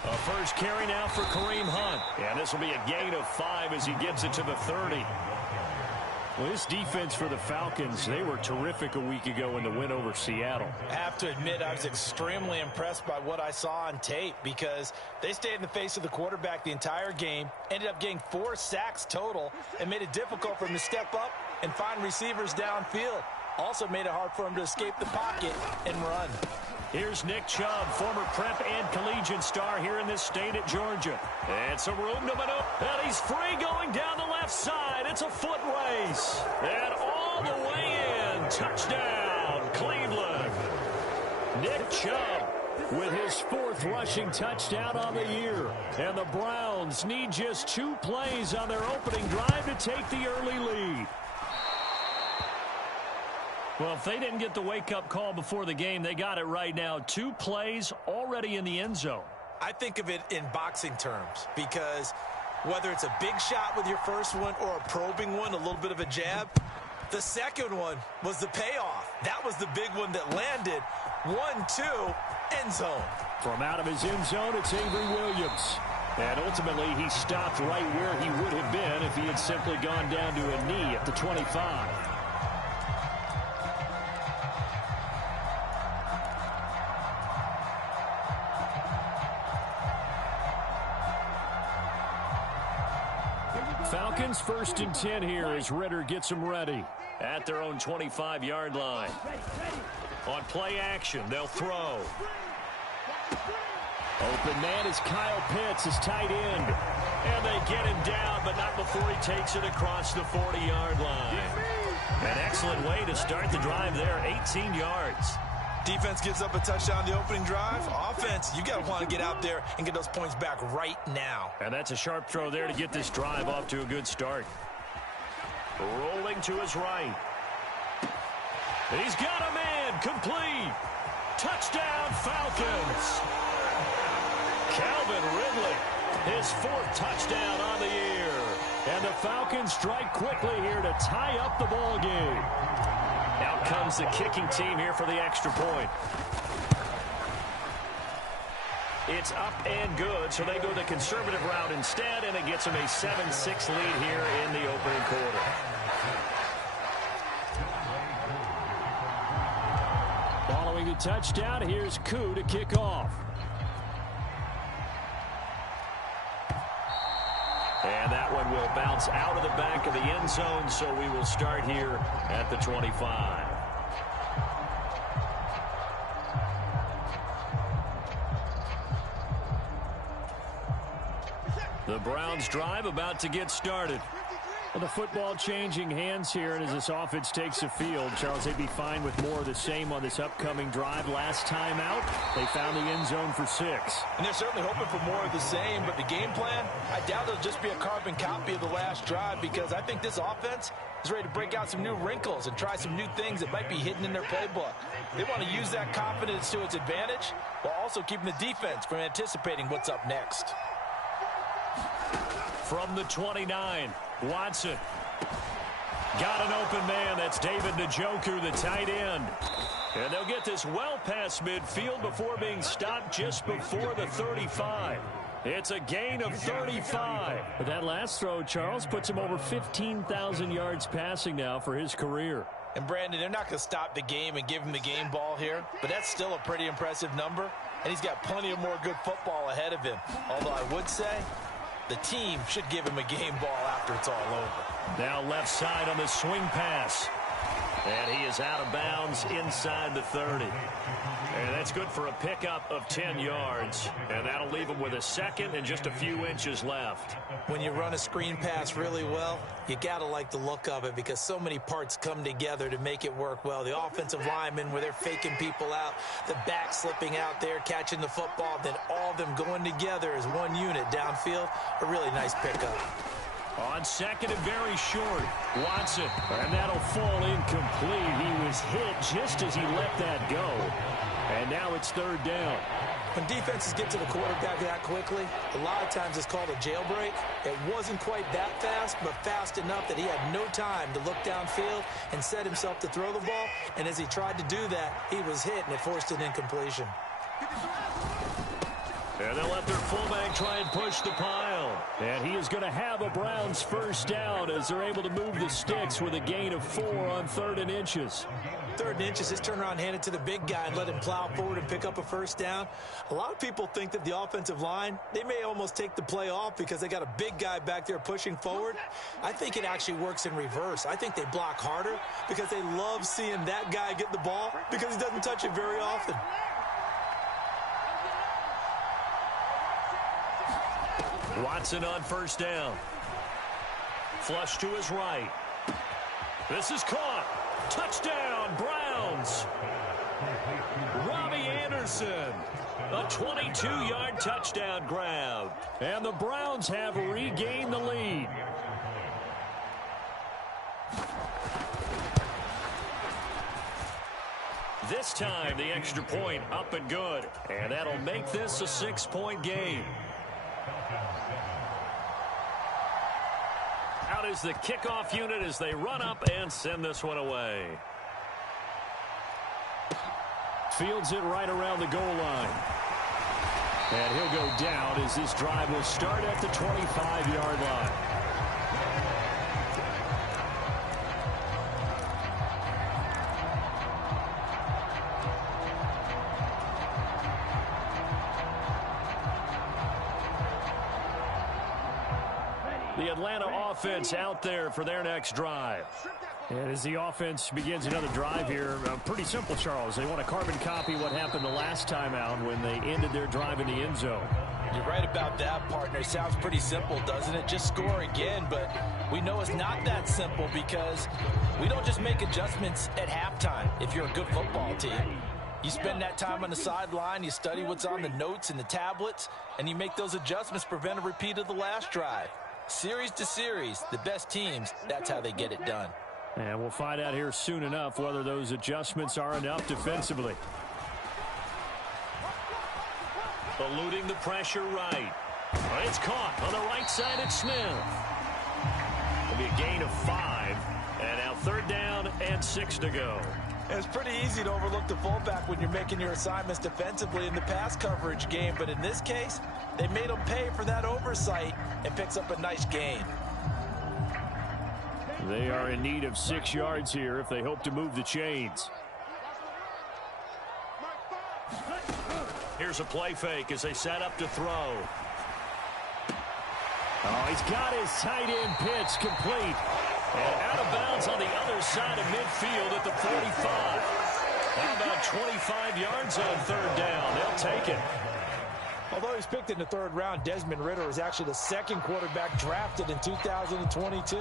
A first carry now for Kareem Hunt. And this will be a gain of 5 as he gets it to the 30. Well, this defense for the Falcons, they were terrific a week ago in the win over Seattle. I have to admit, I was extremely impressed by what I saw on tape because they stayed in the face of the quarterback the entire game, ended up getting 4 sacks total, and made it difficult for him to step up and find receivers downfield. Also made it hard for him to escape the pocket and run. Here's Nick Chubb, former prep and collegiate star here in this state at Georgia. And some room to maneuver. And he's free going down the left side. It's a foot race. And all the way in. Touchdown, Cleveland. Nick Chubb with his 4th rushing touchdown on the year. And the Browns need just 2 plays on their opening drive to take the early lead. Well, if they didn't get the wake-up call before the game, they got it right now. 2 plays already in the end zone. I think of it in boxing terms because whether it's a big shot with your first one or a probing one, a little bit of a jab, the second one was the payoff. That was the big one that landed. 1-2, end zone. From out of his end zone, it's Avery Williams. And ultimately, he stopped right where he would have been if he had simply gone down to a knee at the 25. Falcons 1st and 10 here as Ritter gets them ready. At their own 25-yard line. On play action, they'll throw. Open man is Kyle Pitts, his tight end. And they get him down, but not before he takes it across the 40-yard line. An excellent way to start the drive there, 18 yards. Defense gives up a touchdown the opening drive. Offense, you got to want to get out there and get those points back right now. And that's a sharp throw there to get this drive off to a good start. Rolling to his right. He's got a man, complete. Touchdown, Falcons. Calvin Ridley, his 4th touchdown on the year. And the Falcons strike quickly here to tie up the ball game. Out comes the kicking team here for the extra point. It's up and good, so they go the conservative route instead, and it gets them a 7-6 lead here in the opening quarter. Following the touchdown, here's Koo to kick off. And that one will bounce out of the back of the end zone, so we will start here at the 25. The Browns drive about to get started. Well, the football changing hands here, and as this offense takes the field, Charles, they'd be fine with more of the same on this upcoming drive. Last time out, they found the end zone for 6. And they're certainly hoping for more of the same, but the game plan, I doubt it'll just be a carbon copy of the last drive, because I think this offense is ready to break out some new wrinkles and try some new things that might be hidden in their playbook. They want to use that confidence to its advantage while also keeping the defense from anticipating what's up next. From the 29, Watson. Got an open man. That's David Njoku, the tight end. And they'll get this well past midfield before being stopped just before the 35. It's a gain of 35. But that last throw, Charles, puts him over 15,000 yards passing now for his career. And, Brandon, they're not going to stop the game and give him the game ball here, but that's still a pretty impressive number, and he's got plenty of more good football ahead of him. Although I would say the team should give him a game ball after it's all over. Now left side on the swing pass. And he is out of bounds inside the 30. And that's good for a pickup of 10 yards. And that'll leave him with a second and just a few inches left. When you run a screen pass really well, you got to like the look of it because so many parts come together to make it work well. The offensive linemen where they're faking people out, the back slipping out there, catching the football, then all of them going together as one unit downfield. A really nice pickup. On second and very short, Watson. And that'll fall incomplete. He was hit just as he let that go. And now it's 3rd down. When defenses get to the quarterback that quickly, a lot of times it's called a jailbreak. It wasn't quite that fast, but fast enough that he had no time to look downfield and set himself to throw the ball. And as he tried to do that, he was hit, and it forced an incompletion. And they'll let their fullback try and push the pile. And he is going to have a Browns 1st down as they're able to move the sticks with a gain of 4 on 3rd and inches. 3rd and inches, just turn around, hand it to the big guy and let him plow forward and pick up a 1st down. A lot of people think that the offensive line, they may almost take the play off because they got a big guy back there pushing forward. I think it actually works in reverse. I think they block harder because they love seeing that guy get the ball because he doesn't touch it very often. Watson on 1st down. Flush to his right. This is caught. Touchdown, Browns. Robbie Anderson. A 22-yard touchdown grab. And the Browns have regained the lead. This time, the extra point up and good. And that'll make this a 6-point game. Out is the kickoff unit as they run up and send this one away. Fields it right around the goal line. And he'll go down as this drive will start at the 25-yard line. The Atlanta offense out there for their next drive. And as the offense begins another drive here, pretty simple, Charles. They want to carbon copy what happened the last time out when they ended their drive in the end zone. You're right about that, partner. Sounds pretty simple, doesn't it? Just score again, but we know it's not that simple because we don't just make adjustments at halftime if you're a good football team. You spend that time on the sideline, you study what's on the notes and the tablets, and you make those adjustments to prevent a repeat of the last drive. Series to series, the best teams, that's how they get it done. And we'll find out here soon enough whether those adjustments are enough defensively. Eluding the pressure right. It's caught on the right side at Smith. It'll be a gain of 5. And now 3rd down and 6 to go. It's pretty easy to overlook the fullback when you're making your assignments defensively in the pass coverage game. But in this case, they made him pay for that oversight and picks up a nice gain. They are in need of 6 yards here if they hope to move the chains. Here's a play fake as they set up to throw. Oh, he's got his tight end pitch complete. And out of bounds on the other side of midfield at the 45. How about 25 yards on 3rd down? They'll take it. Although he's picked in the 3rd round, Desmond Ridder is actually the 2nd quarterback drafted in 2022.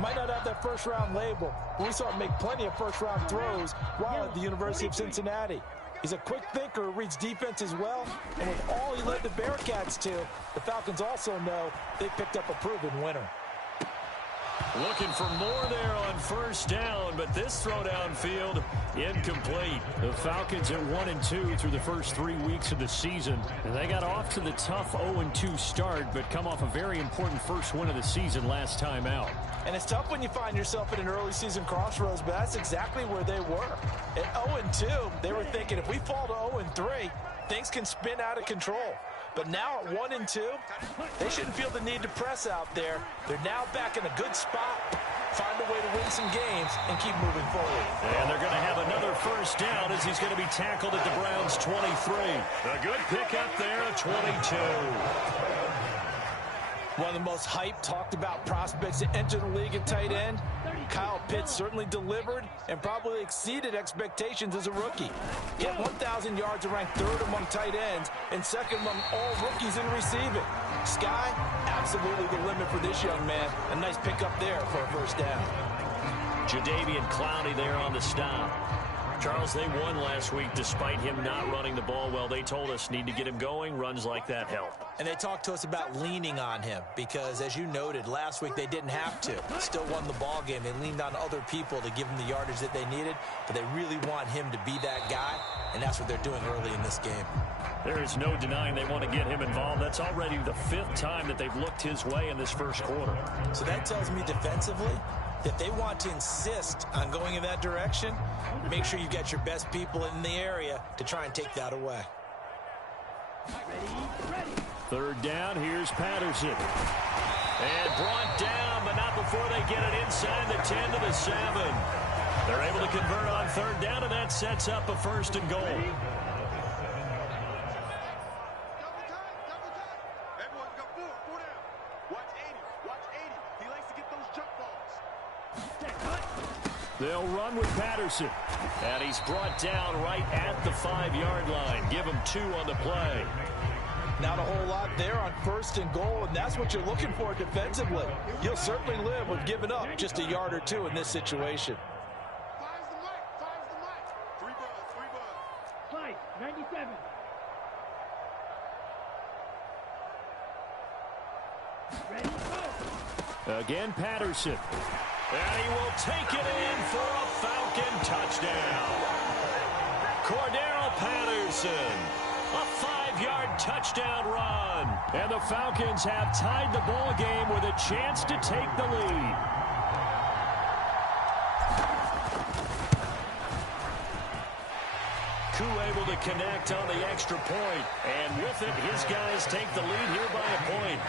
Might not have that 1st-round label, but we saw him make plenty of 1st-round throws while at the University of Cincinnati. He's a quick thinker, reads defense as well, and with all he led the Bearcats to, the Falcons also know they picked up a proven winner. Looking for more there on 1st down, but this throw downfield incomplete. The Falcons at 1-2 through the first 3 weeks of the season. And they got off to the tough 0-2 start, but come off a very important first win of the season last time out. And it's tough when you find yourself at an early season crossroads, but that's exactly where they were. At 0-2, they were thinking if we fall to 0-3, things can spin out of control. But now at 1-2, they shouldn't feel the need to press out there. They're now back in a good spot, find a way to win some games, and keep moving forward. And they're going to have another 1st down as he's going to be tackled at the Browns' 23. A good pickup there at 22. One of the most hyped, talked about prospects that enter the league at tight end. Kyle Pitts certainly delivered and probably exceeded expectations as a rookie. Hit 1,000 yards and ranked 3rd among tight ends and 2nd among all rookies in receiving. Sky, absolutely the limit for this young man. A nice pickup there for a 1st down. Jadeveon Clowney there on the stop. Charles, they won last week despite him not running the ball well. They told us need to get him going. Runs like that help. And they talked to us about leaning on him because, as you noted, last week they didn't have to. Still won the ball game. They leaned on other people to give them the yardage that they needed, but they really want him to be that guy, and that's what they're doing early in this game. There is no denying they want to get him involved. That's already the 5th time that they've looked his way in this first quarter. So that tells me defensively, if they want to insist on going in that direction, make sure you've got your best people in the area to try and take that away. 3rd down, here's Patterson. And brought down, but not before they get it inside the 10 to the 7. They're able to convert on 3rd down, and that sets up a 1st and goal. They'll run with Patterson. And he's brought down right at the 5-yard line. Give him 2 on the play. Not a whole lot there on 1st and goal, and that's what you're looking for defensively. You'll certainly live with giving up just a yard or 2 in this situation. Five, 97. Ready, go. Again, Patterson. And he will take it in for a Falcon touchdown. Cordero Patterson, a 5-yard touchdown run. And the Falcons have tied the ball game with a chance to take the lead. Koo able to connect on the extra point. And with it, his guys take the lead here by a point.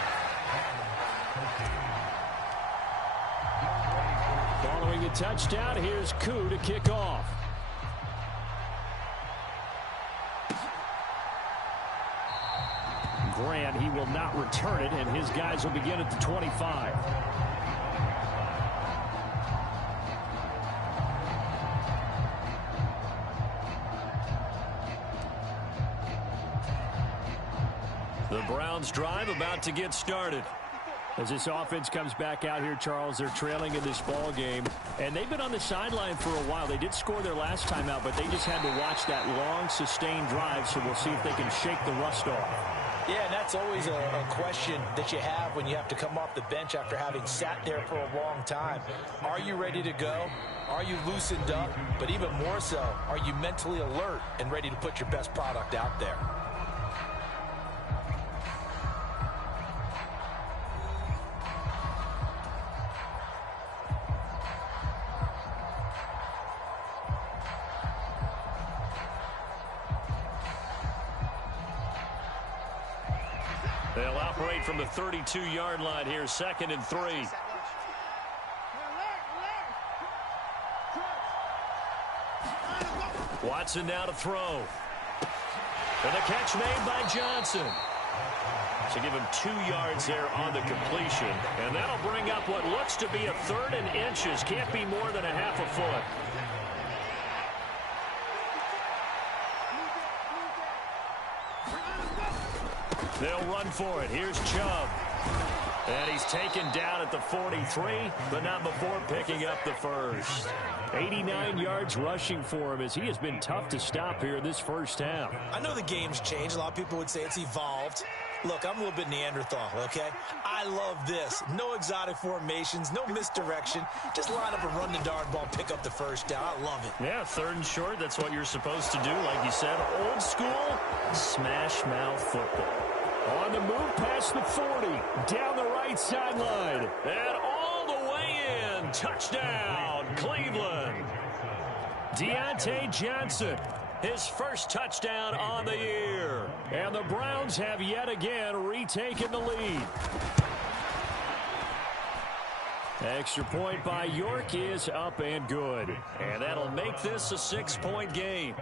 Following a touchdown, here's Koo to kick off. Grant, he will not return it, and his guys will begin at the 25. The Browns drive about to get started. As this offense comes back out here, Charles, they're trailing in this ball game, and they've been on the sideline for a while. They did score their last time out, but they just had to watch that long, sustained drive, so we'll see if they can shake the rust off. Yeah, and that's always a question that you have when you have to come off the bench after having sat there for a long time. Are you ready to go? Are you loosened up? But even more so, are you mentally alert and ready to put your best product out there? They'll operate from the 32-yard line here, 2nd and 3. Watson now to throw. And the catch made by Johnson. So give him 2 yards there on the completion. And that'll bring up what looks to be a 3rd and inches. Can't be more than a half a foot. They'll run for it. Here's Chubb. And he's taken down at the 43, but not before picking up the first. 89 yards rushing for him as he has been tough to stop here in this first half. I know the game's changed. A lot of people would say it's evolved. Look, I'm a little bit Neanderthal, okay? I love this. No exotic formations, no misdirection. Just line up and run the dart ball, pick up the first down. I love it. Yeah, 3rd and short. That's what you're supposed to do. Like you said, old school, smash mouth football. On the move past the 40, down the right sideline. And all the way in. Touchdown, Cleveland. Deontay Johnson, his first touchdown on the year. And the Browns have yet again retaken the lead. Extra point by York is up and good. And that'll make this a 6-point game.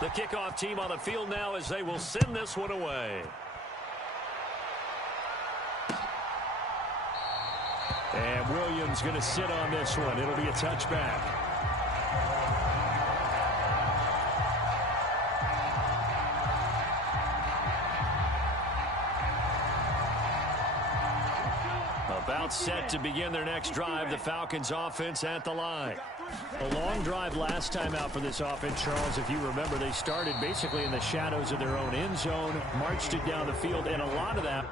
The kickoff team on the field now as they will send this one away. And Williams going to sit on this one. It'll be a touchback. About set to begin their next drive, the Falcons offense at the line. A long drive last time out for this offense, Charles. If you remember, they started basically in the shadows of their own end zone, marched it down the field, and a lot of that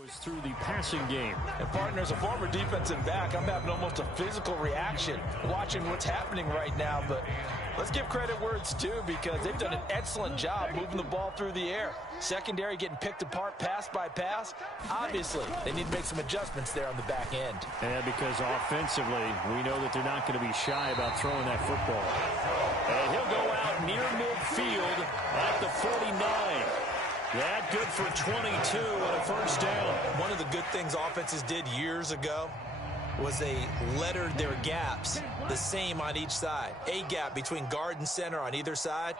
was through the passing game. And partner, as a former defensive back, I'm having almost a physical reaction watching what's happening right now. But let's give credit where it's due because they've done an excellent job moving the ball through the air. Secondary getting picked apart pass by pass. Obviously, they need to make some adjustments there on the back end. And because offensively, we know that they're not going to be shy about throwing that football. And he'll go out near midfield at the 49. That good for 22 and a first down. One of the good things offenses did years ago was they lettered their gaps the same on each side. A gap between guard and center on either side.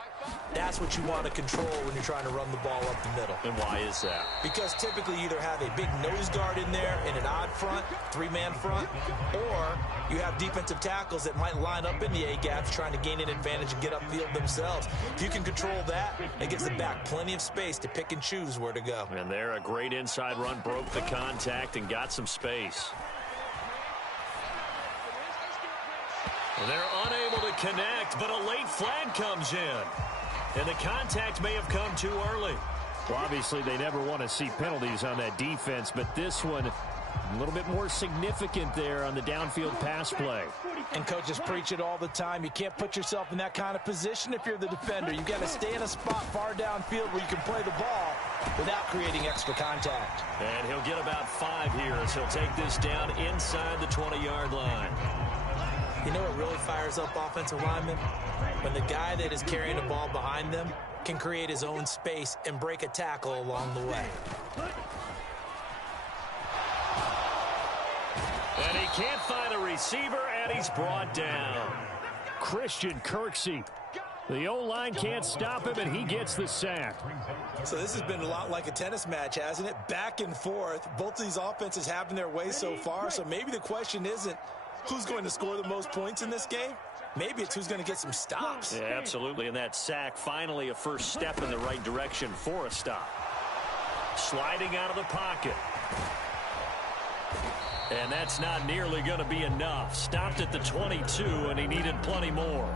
That's what you want to control when you're trying to run the ball up the middle. And why is that? Because typically you either have a big nose guard in there in an odd front, 3-man front, or you have defensive tackles that might line up in the A gaps trying to gain an advantage and get upfield themselves. If you can control that, it gives the back plenty of space to pick and choose where to go. And there, a great inside run, broke the contact and got some space. They're unable to connect, but a late flag comes in. And the contact may have come too early. Well, obviously, they never want to see penalties on that defense, but this one a little bit more significant there on the downfield pass play. And coaches preach it all the time. You can't put yourself in that kind of position if you're the defender. You've got to stay in a spot far downfield where you can play the ball without creating extra contact. And he'll get about 5 here as he'll take this down inside the 20-yard line. You know what really fires up offensive linemen? When the guy that is carrying the ball behind them can create his own space and break a tackle along the way. And he can't find a receiver, and he's brought down. Christian Kirksey. The O-line can't stop him, and he gets the sack. So this has been a lot like a tennis match, hasn't it? Back and forth. Both of these offenses having their way so far, so maybe the question isn't who's going to score the most points in this game. Maybe it's who's going to get some stops. Yeah, absolutely. And that sack, finally a first step in the right direction for a stop. Sliding out of the pocket. And that's not nearly going to be enough. Stopped at the 22, and he needed plenty more.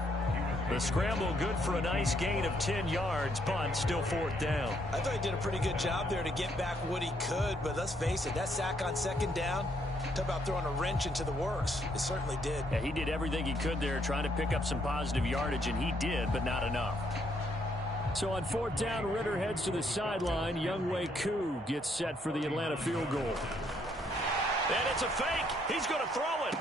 The scramble good for a nice gain of 10 yards, but still 4th down. I thought he did a pretty good job there to get back what he could, but let's face it, that sack on 2nd down, talk about throwing a wrench into the works. It certainly did. Yeah, he did everything he could there, trying to pick up some positive yardage, and he did, but not enough. So on 4th down, Ritter heads to the sideline. Younghoe Koo gets set for the Atlanta field goal. And it's a fake. He's going to throw it.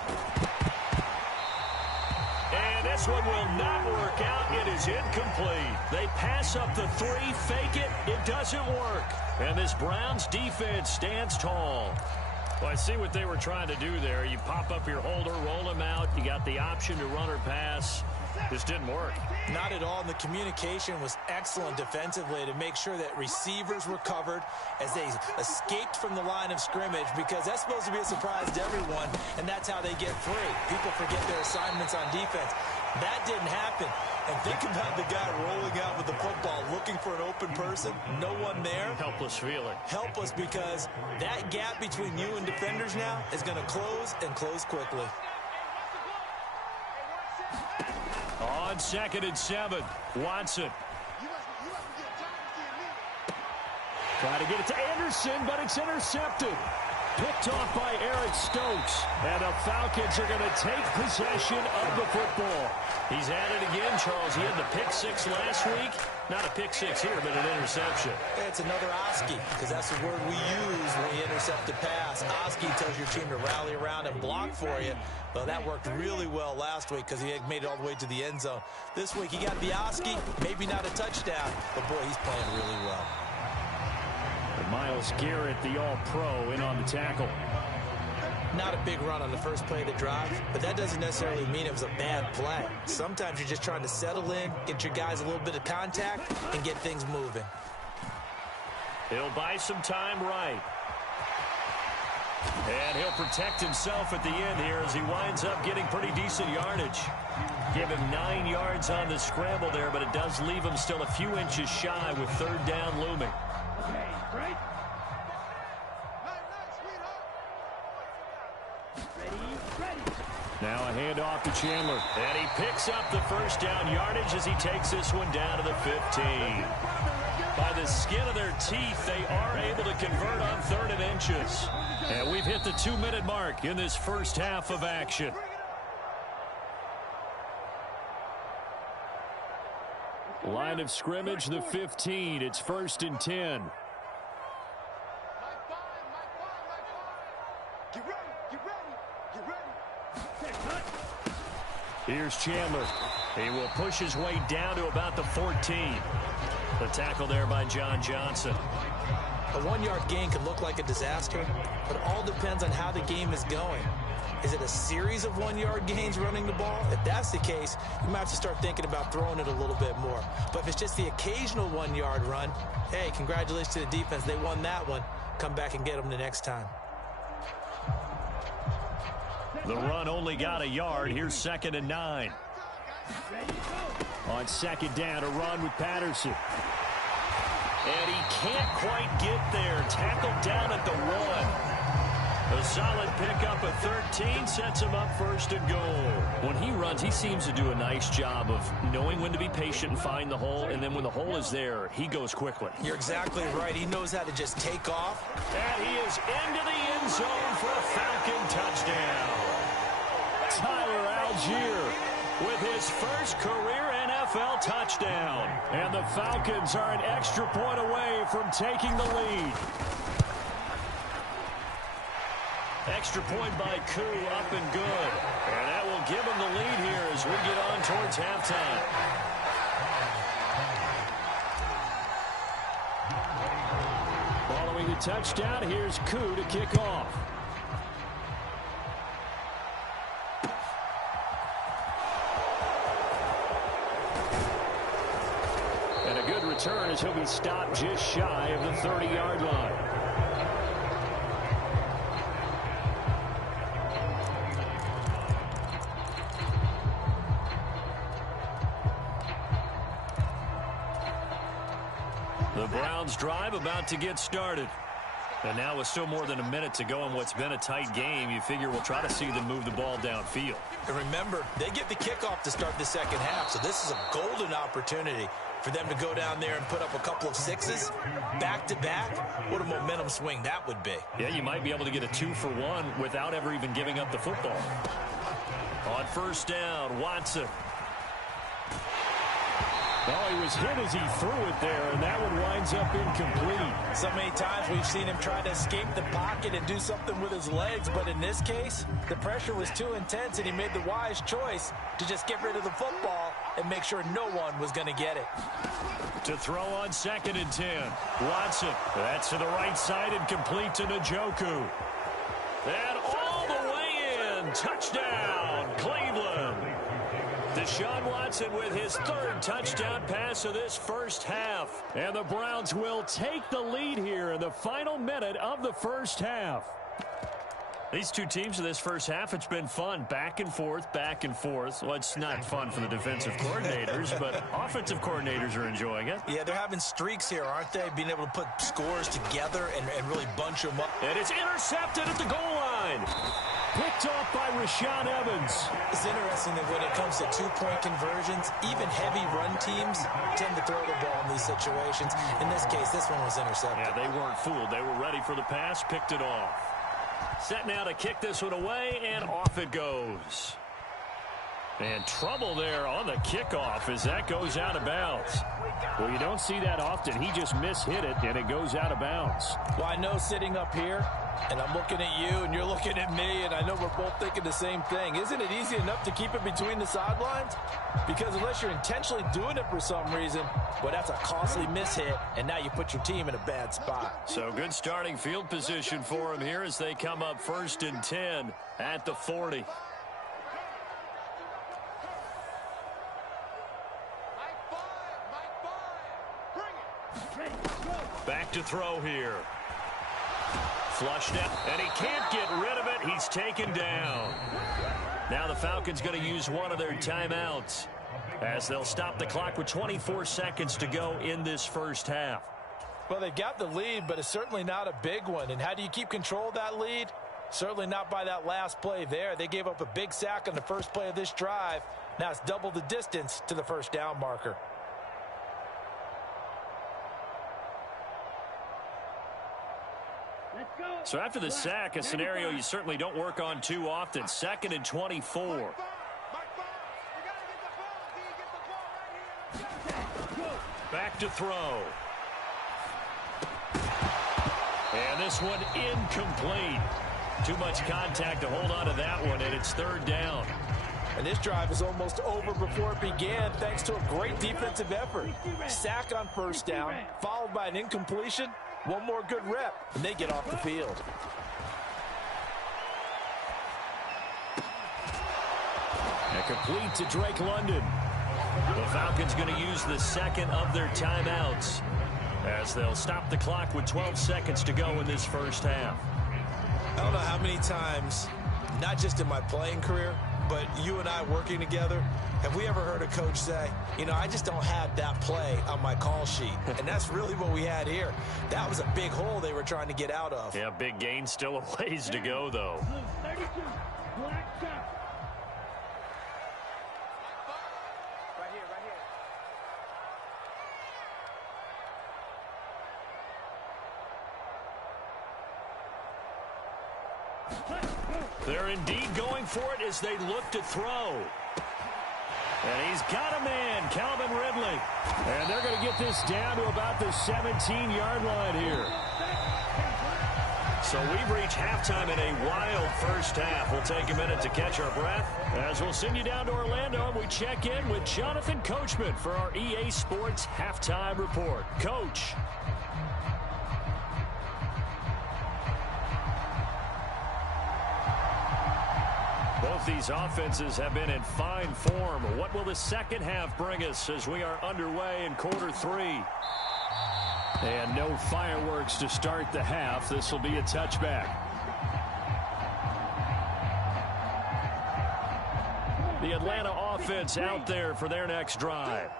And this one will not work out. It is incomplete. They pass up the 3, fake it. It doesn't work. And this Browns defense stands tall. Well, I see what they were trying to do there. You pop up your holder, roll him out. You got the option to run or pass. This didn't work. Not at all. And the communication was excellent defensively to make sure that receivers were covered as they escaped from the line of scrimmage, because that's supposed to be a surprise to everyone, and that's how they get free. People forget their assignments on defense. That didn't happen. And think about the guy rolling out with the football, looking for an open person, no one there. Helpless feeling. Helpless, because that gap between you and defenders now is going to close, and close quickly. On 2nd and 7, Watson. Trying to get it to Anderson, but it's intercepted. Picked off by Eric Stokes. And the Falcons are going to take possession of the football. He's at it again, Charles. He had the pick 6 last week. Not a pick 6 here, but an interception. It's another Oski, because that's the word we use when you intercept a pass. Oski tells your team to rally around and block for you. Well, that worked really well last week because he had made it all the way to the end zone. This week he got the Oski, maybe not a touchdown, but boy, he's playing really well. And Myles Garrett, the All-Pro, in on the tackle. Not a big run on the first play of the drive, but that doesn't necessarily mean it was a bad play. Sometimes you're just trying to settle in, get your guys a little bit of contact, and get things moving. He'll buy some time right. And he'll protect himself at the end here as he winds up getting pretty decent yardage. Give him 9 yards on the scramble there, but it does leave him still a few inches shy with 3rd down looming. Right? Now a handoff to Chandler. And he picks up the 1st down yardage as he takes this one down to the 15. By the skin of their teeth, they are able to convert on 3rd and inches. And we've hit the 2-minute mark in this first half of action. Line of scrimmage, the 15. It's 1st and 10. Here's Chandler. He will push his way down to about the 14. The tackle there by John Johnson. A 1-yard gain can look like a disaster, but it all depends on how the game is going. Is it a series of 1-yard gains running the ball? If that's the case, you might have to start thinking about throwing it a little bit more. But if it's just the occasional 1-yard run, hey, congratulations to the defense. They won that one. Come back and get them the next time. The run only got a yard. Here's 2nd and 9. On 2nd down, a run with Patterson. And he can't quite get there. Tackled down at the 1. A solid pickup of 13 sets him up first and goal. When he runs, he seems to do a nice job of knowing when to be patient and find the hole, and then when the hole is there, he goes quickly. You're exactly right. He knows how to just take off. And he is into the end zone for a Falcon touchdown. Tyler Algier With his first career NFL touchdown. And the Falcons are an extra point away from taking the lead. Extra point by Koo, up and good. And that will give him the lead here as we get on towards halftime. Following the touchdown, here's Koo to kick off. And a good return as he'll be stopped just shy of the 30-yard line. The Browns drive about to get started. And now with still more than a minute to go in what's been a tight game, you figure we'll try to see them move the ball downfield. And remember, they get the kickoff to start the second half, so this is a golden opportunity for them to go down there and put up a couple of sixes back-to-back. What a momentum swing that would be. Yeah, you might be able to get a 2-for-1 without ever even giving up the football. On first down, Watson. Oh, he was hit as he threw it there, and that one winds up incomplete. So many times we've seen him try to escape the pocket and do something with his legs, but in this case, the pressure was too intense, and he made the wise choice to just get rid of the football and make sure no one was going to get it. To throw on 2nd and 10. Watson. That's to the right side and complete to Njoku. And all the way in. Touchdown, Cleveland. Deshaun Watson with his 3rd touchdown pass of this first half. And the Browns will take the lead here in the final minute of the first half. These two teams in this first half, it's been fun. Back and forth, back and forth. Well, it's not fun for the defensive coordinators, but offensive coordinators are enjoying it. Yeah, they're having streaks here, aren't they? Being able to put scores together and really bunch them up. And it's intercepted at the goal line. Picked off by Rashaan Evans. It's interesting that when it comes to two-point conversions, even heavy run teams tend to throw the ball in these situations. In this case, this one was intercepted. Yeah, they weren't fooled. They were ready for the pass, picked it off. Set now to kick this one away, and off it goes. And trouble there on the kickoff as that goes out of bounds. Well, you don't see that often. He just mishit it, and it goes out of bounds. Well, I know sitting up here, and I'm looking at you, and you're looking at me, and I know we're both thinking the same thing. Isn't it easy enough to keep it between the sidelines? Because unless you're intentionally doing it for some reason, well, that's a costly mishit, and now you put your team in a bad spot. So good starting field position for him here as they come up 1st and 10 at the 40. Back to throw here. Flushed out, and he can't get rid of it. He's taken down. Now the Falcons going to use one of their timeouts as they'll stop the clock with 24 seconds to go in this first half. Well, they've got the lead, but it's certainly not a big one. And how do you keep control of that lead? Certainly not by that last play there. They gave up a big sack on the first play of this drive. Now it's double the distance to the first down marker. So after the sack, a scenario you certainly don't work on too often. 2nd and 24. Back to throw. And this one incomplete. Too much contact to hold on to that one, and it's 3rd down. And this drive is almost over before it began thanks to a great defensive effort. Sack on first down, followed by an incompletion. One more good rep, and they get off the field. And complete to Drake London. The Falcons going to use the 2nd of their timeouts as they'll stop the clock with 12 seconds to go in this first half. I don't know how many times, not just in my playing career, but you and I working together, have we ever heard a coach say, you know, I just don't have that play on my call sheet? And that's really what we had here. That was a big hole they were trying to get out of. Yeah, big gain, still a ways to go, though. Blue 32, black shot. Right here, right here. They're indeed going for it as they look to throw. And he's got a man, Calvin Ridley. And they're going to get this down to about the 17-yard line here. So we've reached halftime in a wild first half. We'll take a minute to catch our breath as we'll send you down to Orlando and we check in with Jonathan Coachman for our EA Sports Halftime Report. Coach. Both these offenses have been in fine form. What will the second half bring us as we are underway in quarter three? And no fireworks to start the half. This will be a touchback. The Atlanta offense out there for their next drive.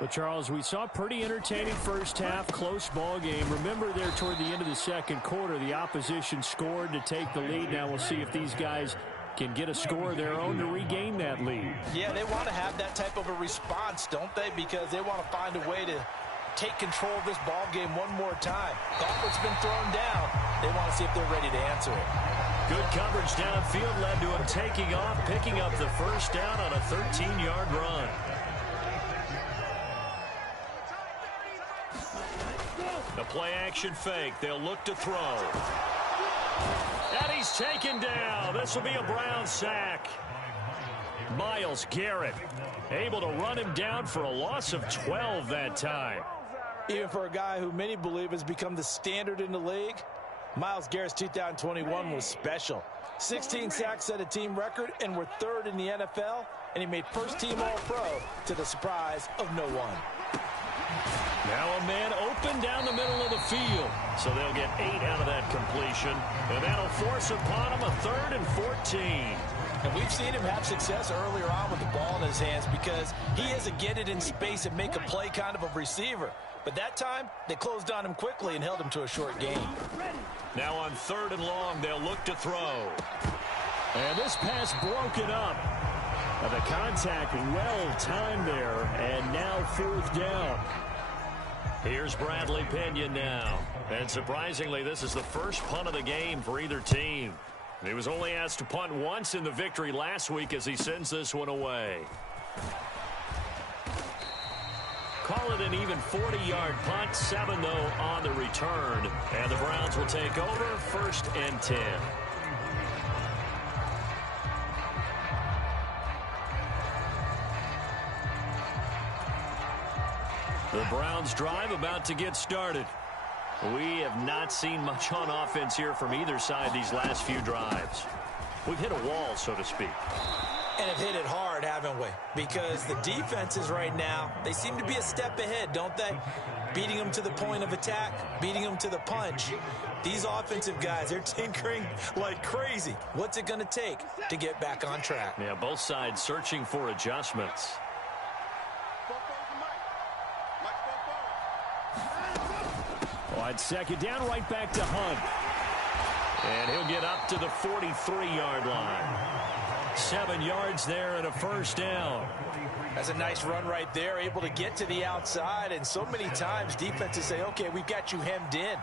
But, Charles, we saw a pretty entertaining first half, close ball game. Remember there toward the end of the second quarter, the opposition scored to take the lead. Now we'll see if these guys can get a score of their own to regain that lead. Yeah, they want to have that type of a response, don't they? Because they want to find a way to take control of this ball game one more time. Gauntlet's been thrown down. They want to see if they're ready to answer it. Good coverage downfield led to him taking off, picking up the first down on a 13-yard run. The play-action fake. They'll look to throw. And he's taken down. This will be a Brown sack. Myles Garrett able to run him down for a loss of 12 that time. Even for a guy who many believe has become the standard in the league, Myles Garrett's 2021 was special. 16 sacks set a team record, and we're third in the NFL, and he made first-team All-Pro to the surprise of no one. Now a man open down the middle of the field. So they'll get 8 out of that completion. And that'll force upon him a 3rd and 14. And we've seen him have success earlier on with the ball in his hands because he is a get it in space and make a play kind of a receiver. But that time, they closed on him quickly and held him to a short gain. Now on 3rd and long, they'll look to throw. And this pass broken up. The contact well timed there, and now 4th down. Here's Bradley Pinion now. And surprisingly, this is the first punt of the game for either team. He was only asked to punt once in the victory last week as he sends this one away. Call it an even 40-yard punt, 7 though on the return. And the Browns will take over 1st and 10. The Browns drive about to get started. We have not seen much on offense here from either side these last few drives. We've hit a wall, so to speak. And have hit it hard, haven't we? Because the defenses right now, they seem to be a step ahead, don't they? Beating them to the point of attack, beating them to the punch. These offensive guys, they're tinkering like crazy. What's it going to take to get back on track? Yeah, both sides searching for adjustments. Wide 2nd down, right back to Hunt. And he'll get up to the 43-yard line. 7 yards there and a 1st down. That's a nice run right there, able to get to the outside. And so many times defenses say, okay, we've got you hemmed in.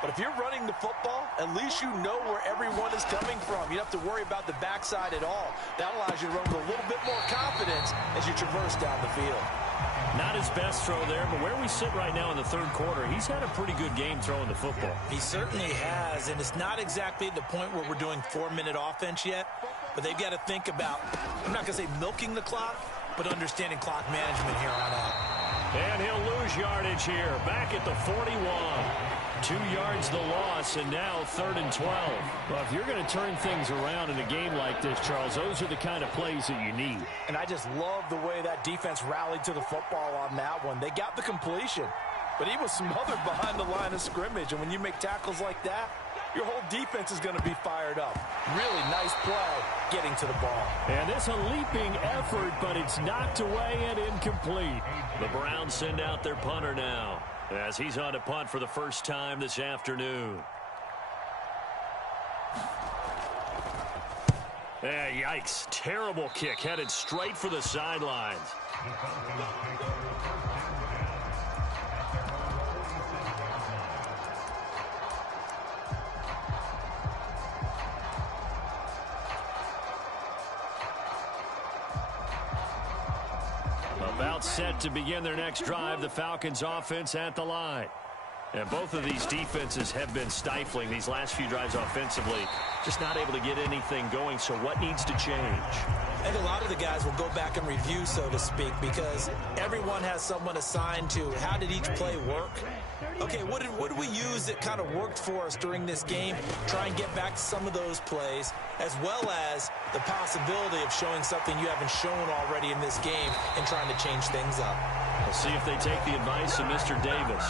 But if you're running the football, at least you know where everyone is coming from. You don't have to worry about the backside at all. That allows you to run with a little bit more confidence as you traverse down the field. Not his best throw there, but where we sit right now in the 3rd quarter, he's had a pretty good game throwing the football. He certainly has, and it's not exactly at the point where we're doing 4-minute offense yet, but they've got to think about, I'm not going to say milking the clock, but understanding clock management here on out. And he'll lose yardage here, back at the 41. 2 yards the loss, and now 3rd and 12. Well, if you're going to turn things around in a game like this, Charles, those are the kind of plays that you need. And I just love the way that defense rallied to the football on that one. They got the completion, but he was smothered behind the line of scrimmage, and when you make tackles like that, your whole defense is going to be fired up. Really nice play getting to the ball. And it's a leaping effort, but it's knocked away and incomplete. The Browns send out their punter now as he's on to punt for the first time this afternoon. Yikes. Terrible kick headed straight for the sidelines. About set to begin their next drive, the Falcons offense at the line. And both of these defenses have been stifling these last few drives offensively. Just not able to get anything going, so what needs to change? I think a lot of the guys will go back and review, so to speak, because everyone has someone assigned to how did each play work. Okay, what did we use that kind of worked for us during this game? Try and get back to some of those plays, as well as the possibility of showing something you haven't shown already in this game and trying to change things up. We'll see if they take the advice of Mr. Davis.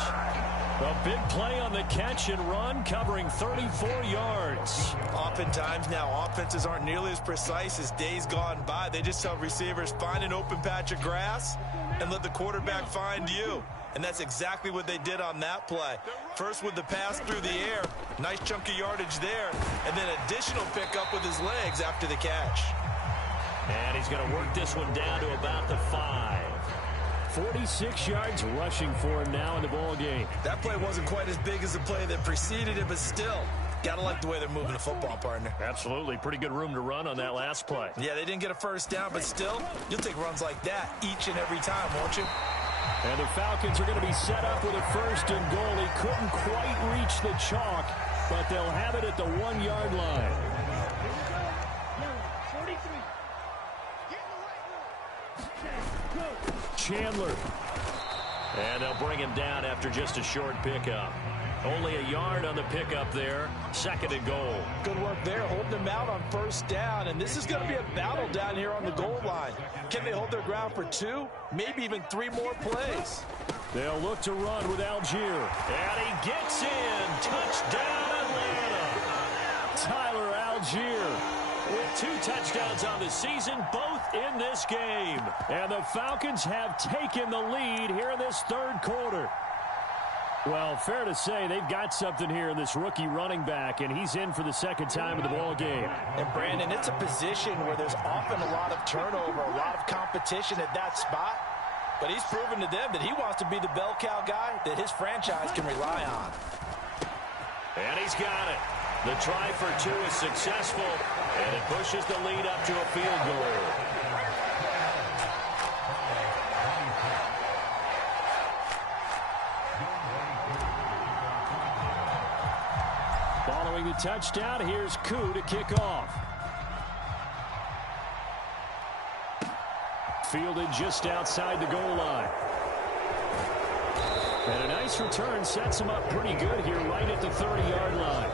A big play on the catch and run, covering 34 yards. Oftentimes now, offenses aren't nearly as precise as days gone by. They just tell receivers, find an open patch of grass and let the quarterback find you. And that's exactly what they did on that play. First with the pass through the air, nice chunk of yardage there, and then additional pickup with his legs after the catch. And he's going to work this one down to about the 5. 46 yards rushing for him now in the ball game. That play wasn't quite as big as the play that preceded it, but still, gotta like the way they're moving the football, partner. Absolutely. Pretty good room to run on that last play. Yeah, they didn't get a first down, but still, you'll take runs like that each and every time, won't you? And the Falcons are going to be set up with a 1st and goal. He couldn't quite reach the chalk, but they'll have it at the 1-yard line. 43. Chandler. And they'll bring him down after just a short pickup. Only a yard on the pickup there. 2nd and goal. Good work there, holding them out on 1st down. And this is going to be a battle down here on the goal line. Can they hold their ground for 2, maybe even 3 more plays? They'll look to run with Algier. And he gets in. Touchdown, Atlanta. Tyler Algier with 2 touchdowns on the season, both in this game. And the Falcons have taken the lead here in this 3rd quarter. Well, fair to say they've got something here in this rookie running back, and he's in for the 2nd time in the ball game. And, Brandon, it's a position where there's often a lot of turnover, a lot of competition at that spot. But he's proven to them that he wants to be the bell cow guy that his franchise can rely on. And he's got it. The try for 2 is successful, and it pushes the lead up to a field goal. Following the touchdown, here's Koo to kick off. Fielded just outside the goal line. And a nice return sets him up pretty good here right at the 30-yard line.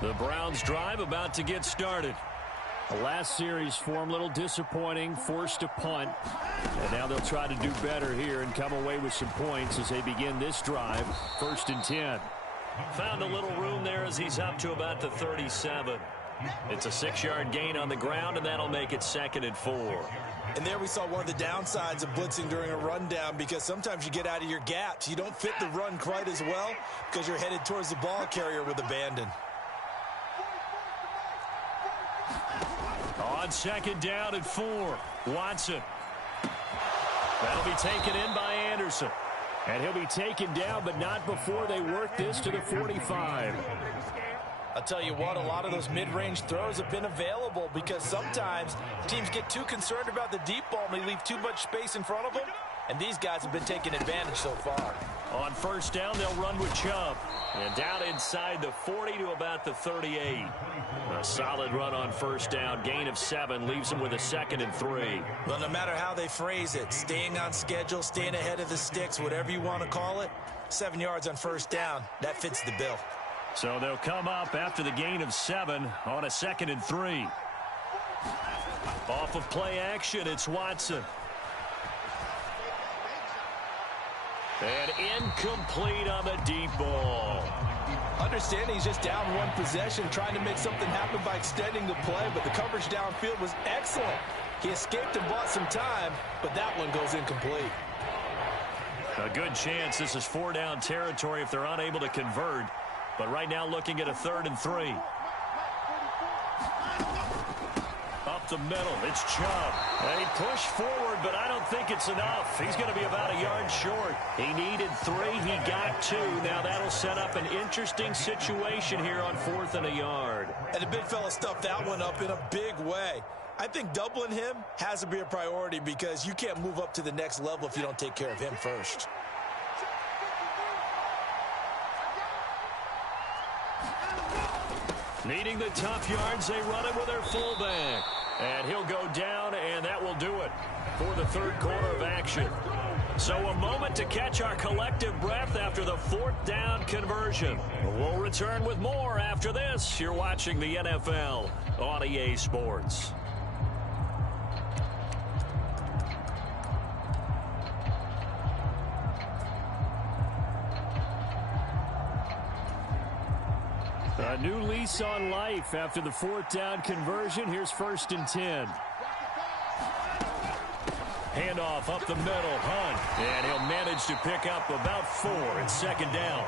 The Browns drive about to get started. The last series for him, a little disappointing, forced a punt. And now they'll try to do better here and come away with some points as they begin this drive. 1st and 10. Found a little room there as he's up to about the 37. It's a 6-yard gain on the ground, and that'll make it 2nd and 4. And there we saw one of the downsides of blitzing during a rundown, because sometimes you get out of your gaps. You don't fit the run quite as well because you're headed towards the ball carrier with abandon. On 2nd down and 4, Watson. That'll be taken in by Anderson. And he'll be taken down, but not before they work this to the 45. I'll tell you what, a lot of those mid-range throws have been available because sometimes teams get too concerned about the deep ball and they leave too much space in front of them. And these guys have been taking advantage so far. On 1st down, they'll run with Chubb. And down inside the 40 to about the 38. A solid run on 1st down. Gain of 7 leaves them with a 2nd and 3. Well, no matter how they phrase it, staying on schedule, staying ahead of the sticks, whatever you want to call it, 7 yards on 1st down, that fits the bill. So they'll come up after the gain of 7 on a 2nd and 3. Off of play action, it's Watson. And incomplete on the deep ball. Understanding he's just down one possession, trying to make something happen by extending the play, but the coverage downfield was excellent. He escaped and bought some time, but that one goes incomplete. A good chance this is 4-down territory if they're unable to convert. But right now looking at a 3rd and 3. Up the middle, it's Chubb. They push forward, but I don't think it's enough. He's going to be about a yard short. He needed 3, he got 2. Now that'll set up an interesting situation here on 4th and a yard. And the big fella stuffed that one up in a big way. I think doubling him has to be a priority because you can't move up to the next level if you don't take care of him first. Needing the tough yards, they run it with their fullback. And he'll go down, and that will do it for the 3rd quarter of action. So a moment to catch our collective breath after the 4th down conversion. We'll return with more after this. You're watching the NFL on EA Sports. A new lease on life after the 4th down conversion. Here's 1st and 10. Handoff up the middle, Hunt. And he'll manage to pick up about 4. It's 2nd down.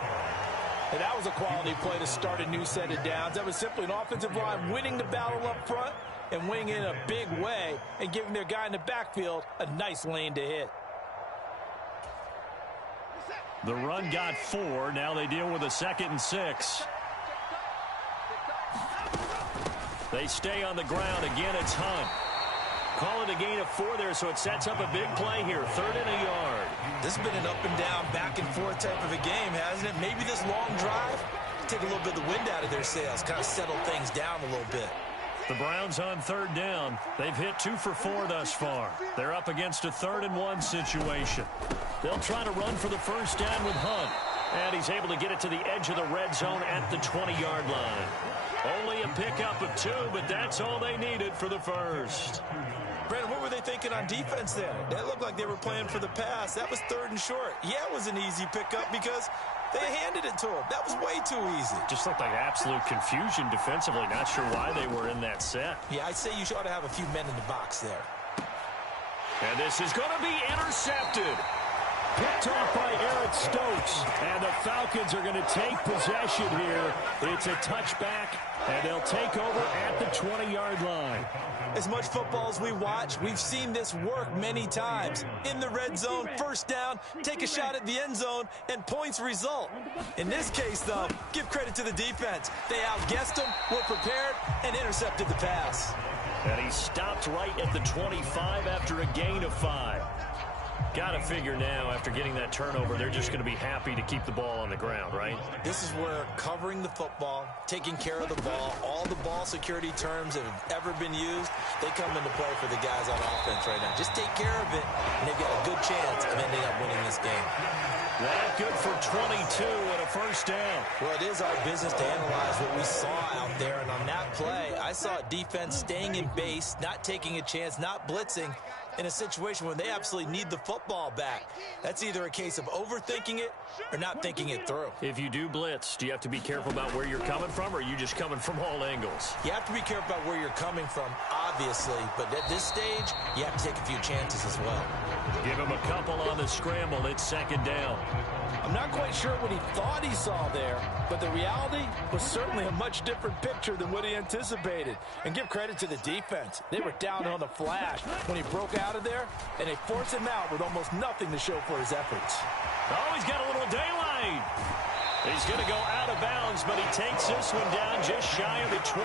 And that was a quality play to start a new set of downs. That was simply an offensive line winning the battle up front and winning in a big way and giving their guy in the backfield a nice lane to hit. The run got 4. Now they deal with a 2nd and 6. They stay on the ground. Again, it's Hunt. Call it a gain of 4 there, so it sets up a big play here. 3rd and a yard. This has been an up and down, back and forth type of a game, hasn't it? Maybe this long drive, take a little bit of the wind out of their sails, kind of settle things down a little bit. The Browns on 3rd down. They've hit 2 for 4 thus far. They're up against a 3rd and 1 situation. They'll try to run for the 1st down with Hunt. And he's able to get it to the edge of the red zone at the 20-yard line. Only a pickup of 2, but that's all they needed for the 1st. Brandon, what were they thinking on defense there? That looked like they were playing for the pass. That was 3rd and short. Yeah, it was an easy pickup because they handed it to him. That was way too easy. Just looked like absolute confusion defensively. Not sure why they were in that set. Yeah, I'd say you ought to have a few men in the box there. And this is going to be intercepted. Picked off by Eric Stokes. And the Falcons are going to take possession here. It's a touchback, and they'll take over at the 20-yard line. As much football as we watch, we've seen this work many times. In the red zone, 1st down, take a shot at the end zone, and points result. In this case, though, give credit to the defense. They outguessed them, were prepared, and intercepted the pass. And he stopped right at the 25 after a gain of 5. Got to figure now, after getting that turnover, they're just going to be happy to keep the ball on the ground, right? This is where covering the football, taking care of the ball, all the ball security terms that have ever been used, they come into play for the guys on offense right now. Just take care of it, and they've got a good chance of ending up winning this game. That good for 22 and a 1st down. Well, it is our business to analyze what we saw out there, and on that play, I saw defense staying in base, not taking a chance, not blitzing, in a situation where they absolutely need the football back. That's either a case of overthinking it or not thinking it through. If you do blitz, do you have to be careful about where you're coming from, or are you just coming from all angles? You have to be careful about where you're coming from, obviously, but at this stage, you have to take a few chances as well. Give him a couple on the scramble. It's 2nd down. I'm not quite sure what he thought he saw there, but the reality was certainly a much different picture than what he anticipated. And give credit to the defense. They were down on the flash when he broke out of there, and they forced him out with almost nothing to show for his efforts. Oh, he's got a little daylight. He's going to go out of bounds, but he takes this one down just shy of the 20.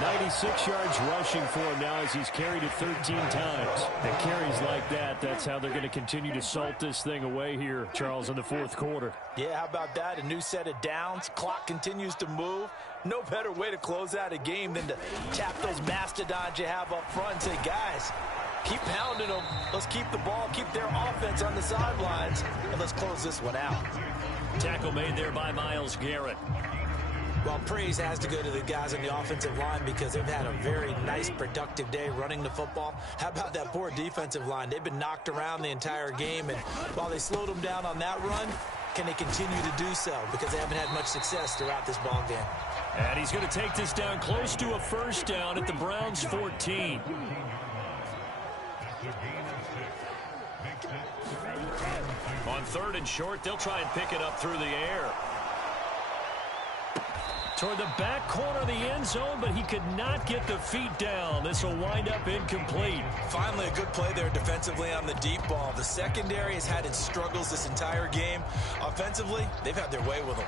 96 yards rushing for him now as he's carried it 13 times. And carries like that, that's how they're going to continue to salt this thing away here, Charles, in the 4th quarter. Yeah, how about that? A new set of downs. Clock continues to move. No better way to close out a game than to tap those mastodons you have up front and say, guys, keep pounding them. Let's keep the ball, keep their offense on the sidelines, and let's close this one out. Tackle made there by Myles Garrett. Well, praise has to go to the guys on the offensive line because they've had a very nice, productive day running the football. How about that poor defensive line? They've been knocked around the entire game, and while they slowed them down on that run, can they continue to do so? Because they haven't had much success throughout this ball game. And he's going to take this down close to a first down at the Browns' 14. On 3rd and short, they'll try and pick it up through the air. Toward the back corner of the end zone, but he could not get the feet down. This will wind up incomplete. Finally, a good play there defensively on the deep ball. The secondary has had its struggles this entire game. Offensively, they've had their way with them.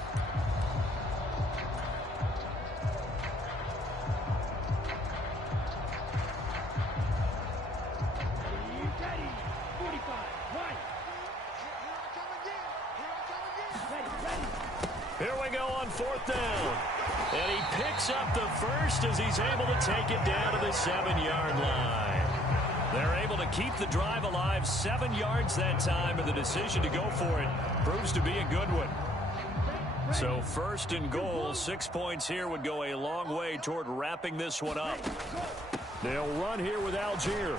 Here we go on 4th down. And he picks up the first as he's able to take it down to the 7-yard line. They're able to keep the drive alive 7 yards that time, and the decision to go for it proves to be a good one. So 1st and goal, 6 points here would go a long way toward wrapping this one up. They'll run here with Algier.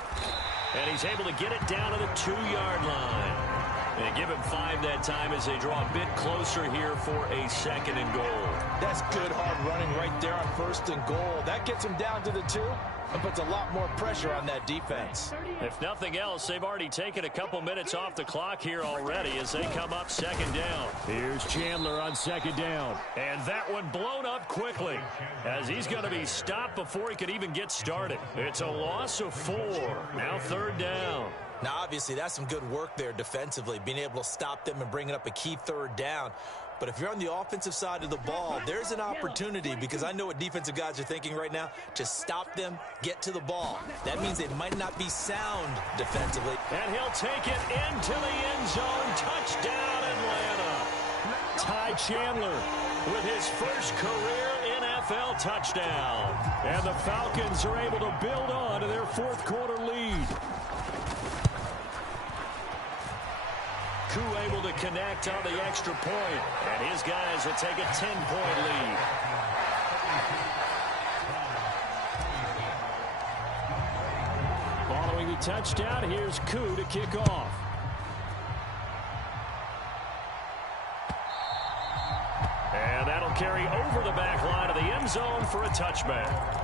And he's able to get it down to the 2-yard line. And give him 5 that time as they draw a bit closer here for a 2nd and goal. That's good hard running right there on 1st and goal. That gets him down to the 2 and puts a lot more pressure on that defense. If nothing else, they've already taken a couple minutes off the clock here already as they come up 2nd down. Here's Chandler on 2nd down. And that one blown up quickly as he's going to be stopped before he could even get started. It's a loss of 4. Now 3rd down. Now, obviously, that's some good work there defensively, being able to stop them and bringing up a key 3rd down. But if you're on the offensive side of the ball, there's an opportunity, because I know what defensive guys are thinking right now. Just stop them, get to the ball. That means they might not be sound defensively. And he'll take it into the end zone. Touchdown, Atlanta. Ty Chandler with his first career NFL touchdown. And the Falcons are able to build on to their 4th quarter lead. Koo able to connect on the extra point, and his guys will take a 10-point lead. Following the touchdown, here's Koo to kick off. And that'll carry over the back line of the end zone for a touchback.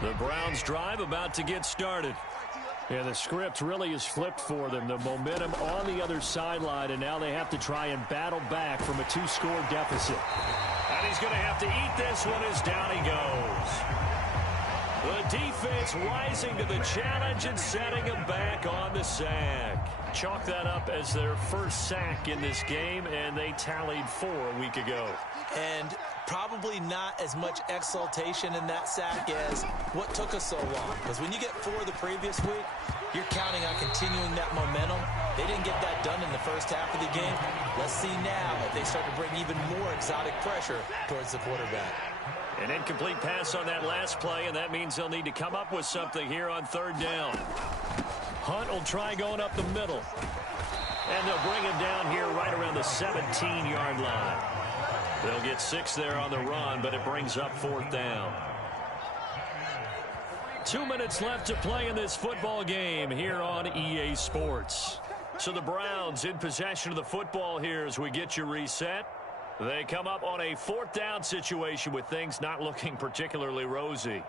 The Browns drive about to get started. Yeah, the script really is flipped for them. The momentum on the other sideline, and now they have to try and battle back from a 2-score deficit. And he's going to have to eat this one as down he goes. The defense rising to the challenge and setting him back on the sack. Chalk that up as their first sack in this game, and they tallied 4 a week ago. And probably not as much exultation in that sack as what took us so long. Because when you get 4 the previous week, you're counting on continuing that momentum. They didn't get that done in the first half of the game. Let's see now if they start to bring even more exotic pressure towards the quarterback. An incomplete pass on that last play, and that means they'll need to come up with something here on 3rd down. Hunt will try going up the middle. And they'll bring him down here right around the 17-yard line. They'll get 6 there on the run, but it brings up 4th down. 2 minutes left to play in this football game here on EA Sports. So the Browns in possession of the football here as we get you reset. They come up on a 4th down situation with things not looking particularly rosy.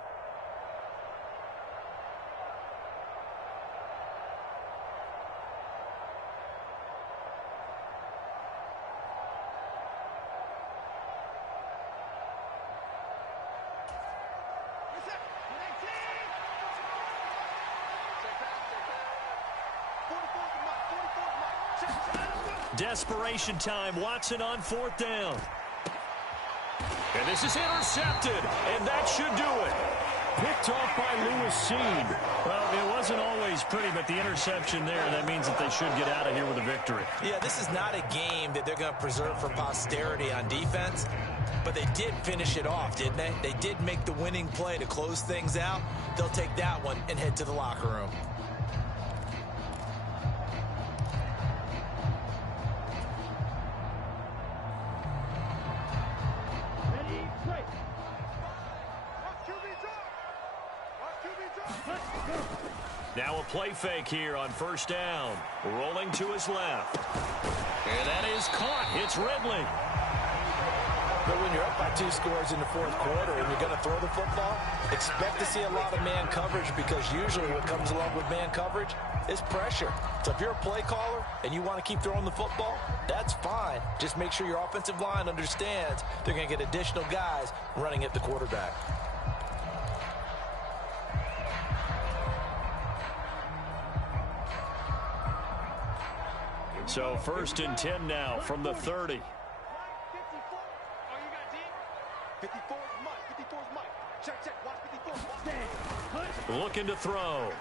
Desperation time. Watson on 4th down. And this is intercepted, and that should do it. Picked off by Lewis Seed. Well, it wasn't always pretty, but the interception there, that means that they should get out of here with a victory. Yeah, this is not a game that they're going to preserve for posterity on defense. But they did finish it off, didn't they? They did make the winning play to close things out. They'll take that one and head to the locker room. Ready, break. Now a play fake here on first down. Rolling to his left. And that is caught. It's Ridley. But when you're up by 2 scores in the fourth quarter and you're going to throw the football, expect to see a lot of man coverage, because usually what comes along with man coverage is pressure. So if you're a play caller and you want to keep throwing the football, that's fine. Just make sure your offensive line understands they're going to get additional guys running at the quarterback. So 1st and 10 now from the 30. 54 is Mike. 54 is Mike. Check. Watch 54. Looking to throw.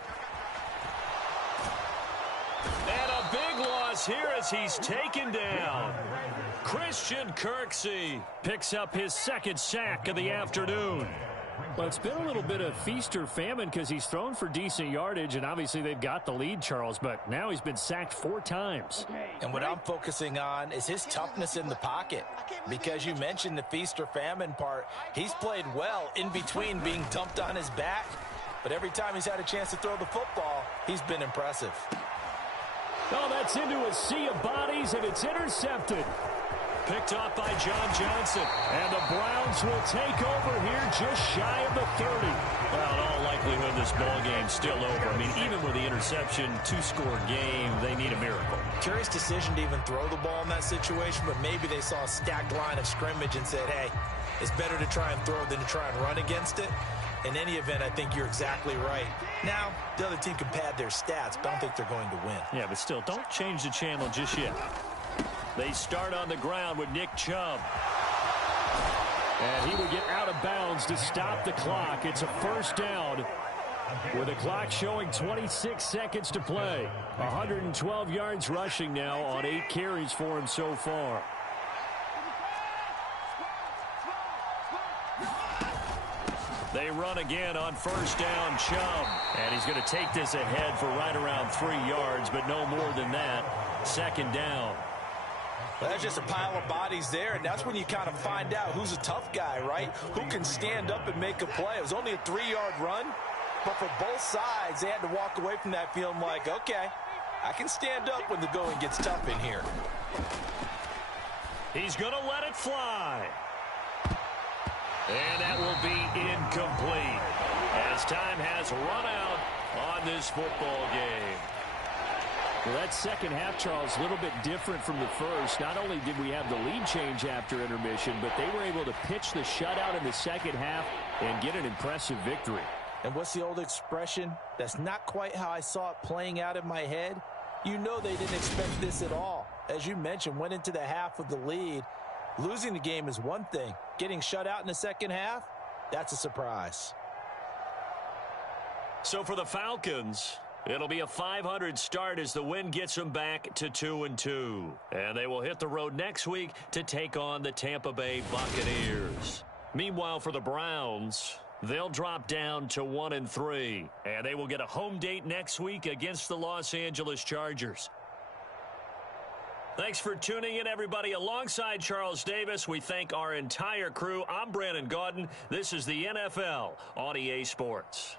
And a big loss here as he's taken down. Christian Kirksey picks up his 2nd sack of the afternoon. Well, it's been a little bit of feast or famine because he's thrown for decent yardage, and obviously they've got the lead, Charles, but now he's been sacked 4 times. And what I'm focusing on is his toughness in the pocket, because you mentioned the feast or famine part. He's played well in between being dumped on his back, but every time he's had a chance to throw the football, he's been impressive. Oh, that's into a sea of bodies, and it's intercepted. Picked off by John Johnson. And the Browns will take over here just shy of the 30. Well, in all likelihood, this ball game's still over. I mean, even with the interception, 2-score game, they need a miracle. Curious decision to even throw the ball in that situation, but maybe they saw a stacked line of scrimmage and said, hey, it's better to try and throw than to try and run against it. In any event, I think you're exactly right. Now, the other team can pad their stats, but I don't think they're going to win. Yeah, but still, don't change the channel just yet. They start on the ground with Nick Chubb. And he would get out of bounds to stop the clock. It's a 1st down with the clock showing 26 seconds to play. 112 yards rushing now on 8 carries for him so far. They run again on 1st down, Chubb. And he's going to take this ahead for right around 3 yards, but no more than that. 2nd down. Well, there's just a pile of bodies there, and that's when you kind of find out who's a tough guy, right? Who can stand up and make a play. It was only a 3-yard run, but for both sides, they had to walk away from that feeling like, okay, I can stand up when the going gets tough in here. He's going to let it fly. And that will be incomplete as time has run out on this football game. Well, that second half, Charles, a little bit different from the first. Not only did we have the lead change after intermission, but they were able to pitch the shutout in the second half and get an impressive victory. And what's the old expression? That's not quite how I saw it playing out in my head. You know they didn't expect this at all. As you mentioned, went into the half with the lead. Losing the game is one thing. Getting shut out in the second half, that's a surprise. So for the Falcons, it'll be a 500 start as the win gets them back to 2-2. And they will hit the road next week to take on the Tampa Bay Buccaneers. Meanwhile, for the Browns, they'll drop down to 1-3. And they will get a home date next week against the Los Angeles Chargers. Thanks for tuning in, everybody. Alongside Charles Davis, we thank our entire crew. I'm Brandon Gaudin. This is the NFL on EA Sports.